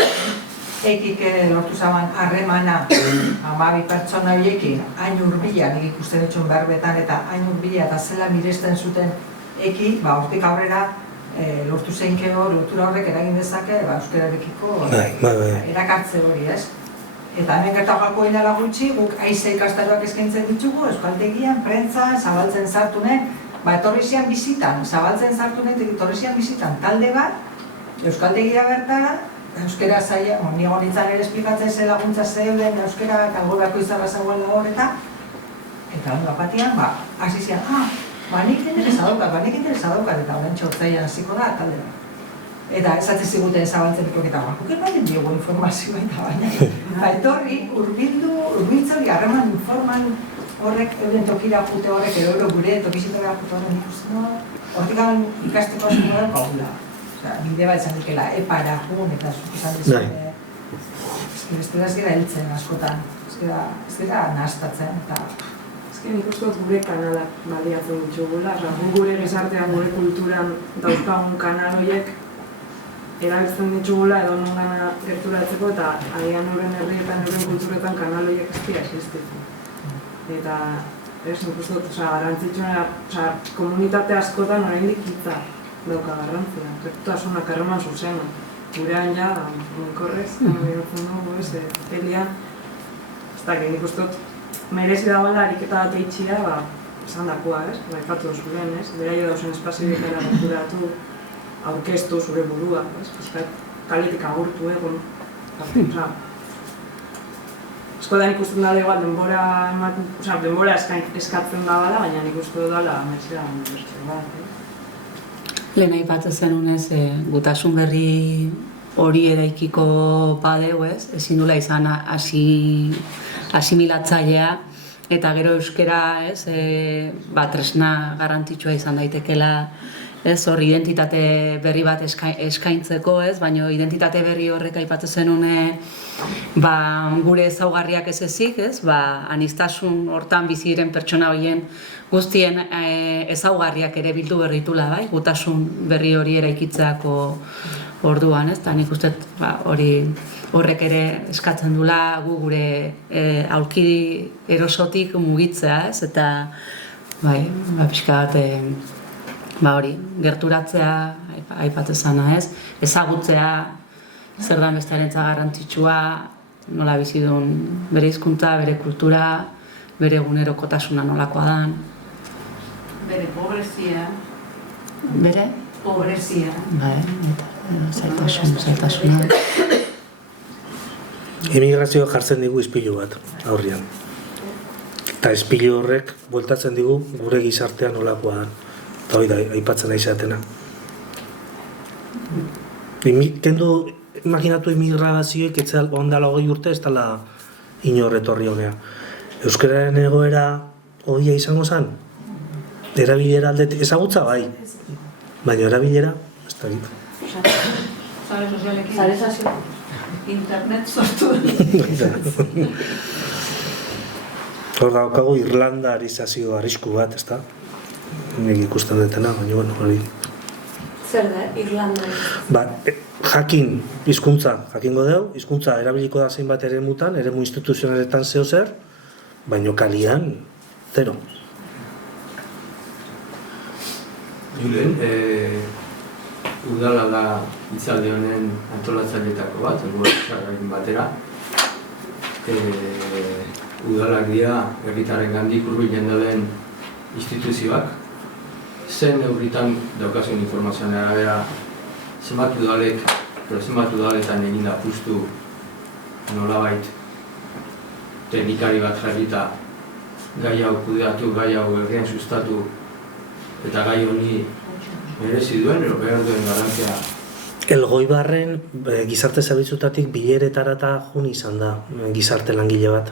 ekik ere lortu zaban harremana 12 pertsona horiekin, hain hurbila, nik ikusten dituen berbetan eta hain hurbila eta zela miresten zuten eki, hortik aurrera lortu zeinkeo, lotura horrek eragin dezake euskararekiko erakartze hori, ez? Eta hemen gertagako inala gutxi, guk aize ikastaroak eskaintzen ditugu, euskaltegian, prentzan, zabaltzen zartunen, etorri zian bizitan, zabaltzen zartunen, etorri zian bizitan talde bat, euskaltegira bertara, euskara zaila, nigo nintzen ere esplikatzen ze laguntza zeuden, euskara kalgo beharko izarra zegoela hor eta hori batian, hasi zian, nik interesa daukat, eta horren txortzaian hasiko da, talde bat. Eta esatzen ziguten zabaltzen dut eta guk ematen diogu informazioa eta baina. Etorri, urbiltza hori harreman informan horrek, euren tokira jute horrek, edo gure tokizitara jute horren ikusten hortik gaben ikasteko asko da gaula. Bide bat esan dikela, epara, jun eta esan dizuen. Ez gara heltzen askotan, ez gara nahastatzen eta... Nik uste dut gure kanalak baliatzen ditugula, gure gizartean, gure kulturan dauzkagun kanal horiek erabiltzen ditugula edo nongana gerturatzeko eta agian euren herrietan, euren kulturetan kanal horiek ez dira existitzen. Eta, nik uste dut, garantzitsuna, komunitate askotan oraindik hitza dauka garrantzia. Gertutasunak harreman zuzena. Gurean ja, monkorrez, behiratzen dugu, elian, ez dakit, nik uste dut, merezi dagoela ariketa bat eitxia, esan dakoa, baipatu duzu lehen, beraio dauzen espazioik gerturatu, aurkeztu zure burua, kaletik agurtu egon. Eskodan ikusten da igual denbora eskatzen da bada, baina nik uste dut dala merezera bertxo bat. Lehen aipatzen zenunez, gutasun berri hori eraikiko badeu, ezin dula izan asimilatzailea, eta gero euskera tresna garrantzitsua izan daitekela, hor identitate berri bat eskaintzeko, baina identitate berri horrek aipatzen zenune gure ezaugarriak ez ezik, aniztasun hortan bizi diren pertsona horien guztien ezaugarriak ere bildu berritula, gutasun berri hori eraikitzeako orduan, eta nik uste horrek ere eskatzen dula gure aurki erosotik mugitzea, eta pixka bat hori, gerturatzea aipatzen zana, ezagutzea zer da bestearentzat garrantzitsua, nola bizi duen bere hizkuntza, bere kultura, bere egunerokotasuna nolakoa dan. Bere pobrezia. Bere? Pobrezia. Zailtasuna. Immigrazioa jartzen digu ispilu bat, aurrian. Eta ispilu horrek bueltatzen digu gure gizartean nolakoa da. Eta hori da, aipatzen nahi zatena. Kendu, imaginatu immigrazioek etzal ondala 20 urte ez dela inor etorri honea. Euskararen egoera hoia izango zen? Erabilera aldetik, ezagutza bai. Baina erabilera, ez da egit. Sare sozialekin. Sare sozialekin. Internet sortu. Hor daukagu irlandarizazio arrisku bat, ez da? Nik ikusten dutena, baina bueno, hori. Zer da, Irlandarizazio? Jakin, hizkuntza, jakingo deu, hizkuntza erabiliko da zein bat eremutan, eremu instituzionaletan zeo zer, baina kalian, zero. Julen, udala da hitzaldi honen antolatzaileetako bat, helburuarekin batera. Udalak dira herritarren gandik hurbilen dauden instituzioak. Zen neurritan daukasun informazioan arabera zenbat udaletan egin da justu nolabait teknikari bat jarrita gai hau kudeatu, gai hau herrian sustatu eta gai honi merezi duen, edo behar duen garantzia. Elgoibarren gizarte zerbitzutatik bileretarata jun izan da gizarte langile bat.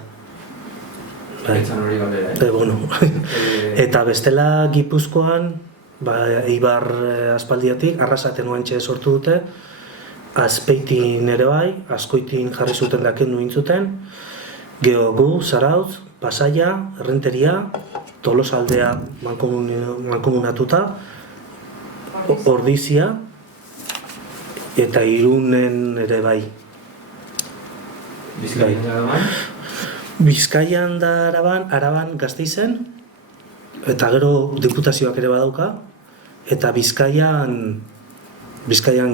Etzan hori galdera, Eta bestela Gipuzkoan, Eibar aspaldiatik, Arrasaten oantxe sortu dute, Azpeitin ere bai, Azkoitin jarri zuten daken nuen zuten, Geogu, Zarautz, Pasaia, Errenteria, Tolosaldea mankomunatuta, Ordizia, eta Irunen ere bai. Bizkaian da Araban? Bizkaian da Araban Gasteizen, eta gero diputazioak ere badauka, eta Bizkaian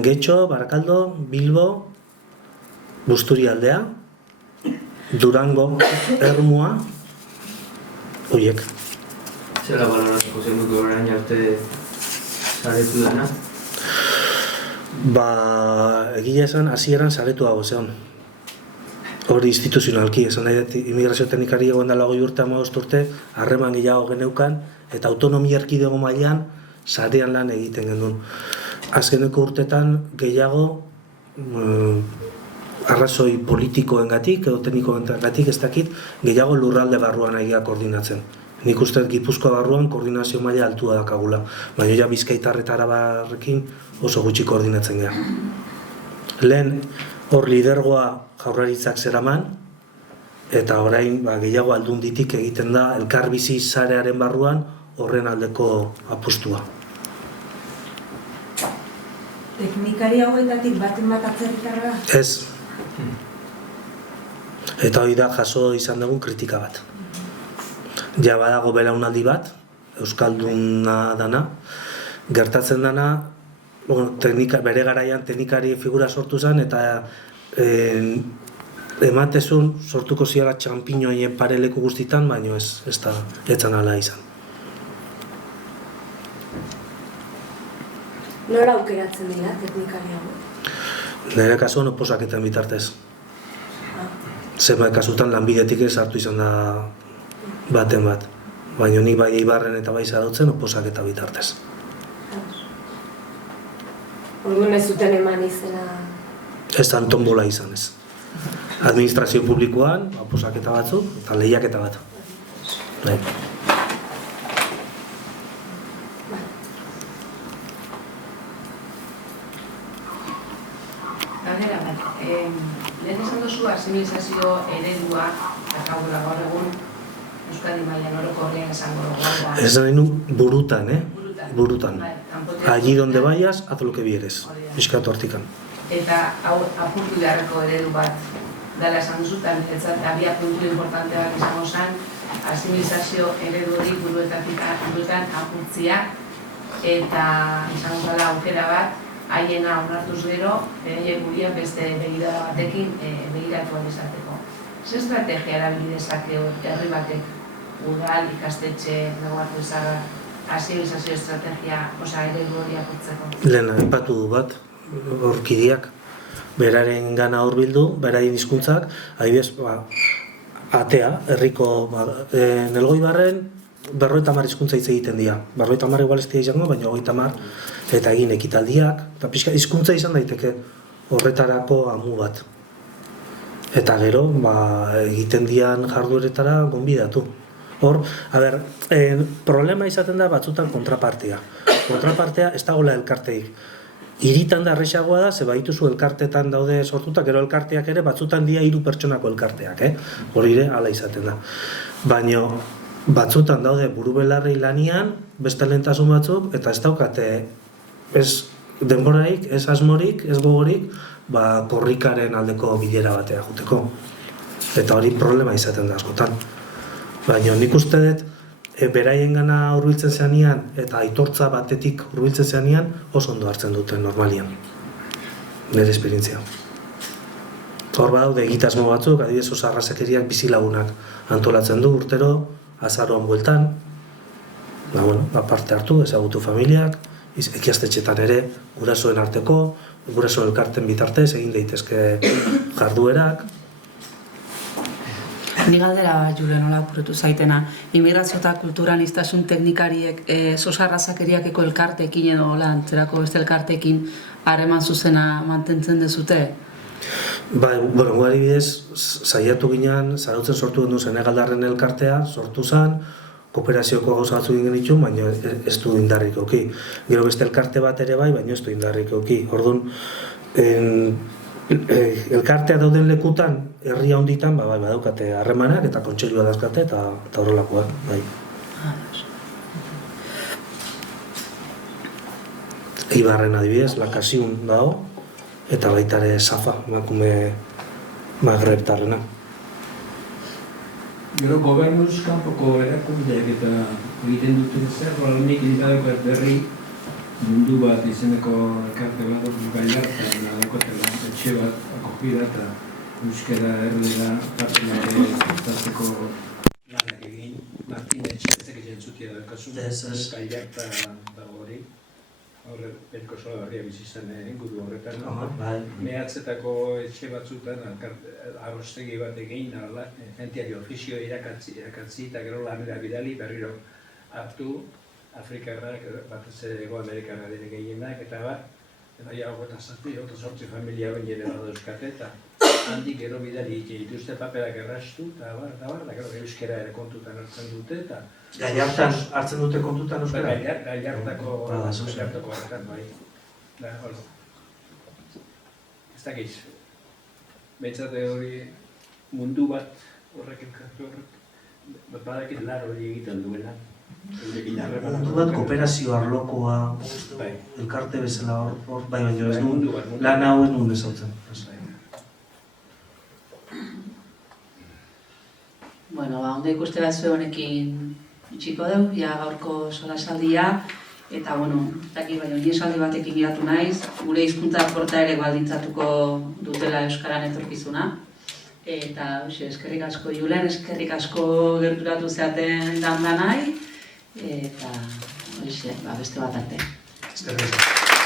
Getxo, Barakaldo, Bilbo, Busturialdea, Durango, Ermua, horiek. Zela baloratuko zenduko orain arte saretu dena? Egia esan, hasieran saretuago zeon. Hori instituzionalki, esan nahi dut, immigrazio teknikari egon dela 20 urte, 15 urte, harreman gehiago geneukan, eta autonomia erkidego mailan sarean lan egiten genuen. Azkeneko urtetan gehiago arrazoi politikoengatik edo teknikoengatik ez dakit, gehiago lurralde barruan egia koordinatzen. Nik uste Gipuzkoa barruan koordinazio maila altua dakagula, baina ja Bizkaitar eta Arabarrekin oso gutxi koordinatzen gara. Lehen hor lidergoa Jaurlaritzak zeraman, eta orain gehiago aldunditik egiten da elkarbizi sarearen barruan horren aldeko apustua. Teknikari hauetatik baten bat atzerritarra? Ez. Eta hori da jaso izan dugun kritika bat. Ja badago belaunaldi bat, euskalduna dana, gertatzen dana, bere garaian teknikari figura sortu zen, eta ematezun sortuko ziala txampiñoien pareleku guztitan, baina ez da, etzan ala izan. Nora aukeratzen dira teknikari hau? Nire kasuan oposaketan bitartez. Zenbait kasutan lanbidetik ez hartu izan da baten bat. Baina nik bai Eibarren eta bai Zarautzen oposaketa bitartez. Orduan ez zuten eman izena? Ez da tombola izan ez. Administrazio publikoan, oposaketa batzuk, eta lehiaketa bat. Galdera bat, lehen esan duzu asimilizazio eredua dakagula gaur egun Euskadi mailan orokorrean esango dugu. Ez nahi nu burutan, burutan. Allí donde vayas, haz lo que vieres. Piskat hortikan. Eta hau apurtu beharreko eredu bat dela esan duzutan, abia puntu importante bat izango zen, asimilizazio eredu hori buruetan apurtzia, eta izango dela aukera bat, haiena onartuz gero, beraiek guria beste begirada batekin begiratu izateko. Ze estrategia erabili dezake herri batek udal, ikastetxe, nagoatu ezagar, asimilizazio estrategia, eredu hori apurtzeko? Lehen, aipatu du bat, orkidiak, beraren gana hurbildu, beraien hizkuntzak, adibidez, atea, herriko, Elgoibarren, 50 hizkuntza hitz egiten dira. 50 igual ez dira izango, baina 30, eta egin ekitaldiak, eta pixka hizkuntza izan daiteke horretarako amu bat. Eta gero, egiten dian jardueretara gonbidatu. Hor, problema izaten da batzutan kontrapartea. Kontrapartea ez dagoela elkarteik. Hiritan da erresagoa da, ze badituzu elkartetan daude sortuta, gero elkarteak ere batzutan dira 3 pertsonako elkarteak, hori ere hala izaten da. Baina batzutan daude burubelarrei lanian, beste lehentasun batzuk, eta ez daukate ez denboraik, ez asmorik, ez gogorik, korrikaren aldeko bilera batea juteko. Eta hori problema izaten da askotan. Baina nik uste dut, beraien gana hurbiltzen zeanean eta aitortza batetik hurbiltzen zeanean oso ondo hartzen duten normalian. Nire esperientzia. Hor badaude egitasmo batzuk, adibidez oso arrazakeriak bizilagunak antolatzen du urtero, azaroan bueltan, parte hartu, ezagutu familiak, ekiastetxetan ere, gurasoen arteko, guraso elkarten bitartez egin daitezke jarduerak. Ni galdera, Julen, nola apurretu zaitena. Immigrazio eta kulturaniztasun teknikariek sosarrazakeriakeko elkarteekin edo antzerako beste elkarteekin harreman zuzena mantentzen dezute? Gari bidez, saiatu ginen, zarautzen sortu gendu Senegaldarren elkartea, sortu zen, kooperazioko gauza batzuk egin ditu, baina ez du indarrik euki. Gero beste elkarte bat ere bai, baina ez du indarrik euki. Orduan, elkartea dauden lekutan, herria honditan, badaukate harremanak eta kontseilua dazkate eta horrelakoak, bai. Eibarren adibidez, Lakasiun dago, eta baita ere Safa, emakume magrebtarrena. Gero gobernuz kanpoko erakundeak eta egiten duten zer, nik editadeko berri mundu bat izeneko elkarte bat Gallartan daukatela, etxe bat akogida eta euskara erdera partilare zertatzeko lanak egin, Martin etxetzek jentzutia daukazu, Gallarta dago hori, horre Betko Solabarria bizizan inguru horretan, mehatzetako etxe batzutan arrostegi bat egin, jentiari ofizio irakatzi eta gero lanera bidali berriro hartu, Afrikarrak, batez Ego Amerikara dira gehienak, eta sortzi familia hori ere bada euskate, eta handik gero bidali dituzte paperak errastu, eta gero euskera ere kontutan hartzen dute, eta... Gallartan hartzen dute kontutan euskera? Gallartako hartan, bai. Ez dakiz, behintzate hori mundu bat horrek elkartu horrek, badakit lar hori egiten duela. Mundu bat kooperazio arlokoa, elkarte bezala hor, baina ez du lan hauen nun ezautzen. Ondo ikuste bat zuen honekin itxiko dugu, gaurko solasaldia, eta ni esaldi batekin giratu naiz, gure hizkuntza porta ere baldintzatuko dutela euskaran etorkizuna. Eta eskerrik asko Julen, eskerrik asko gerturatu zeaten dandanai, eta beste bat arte. Eskerrik asko.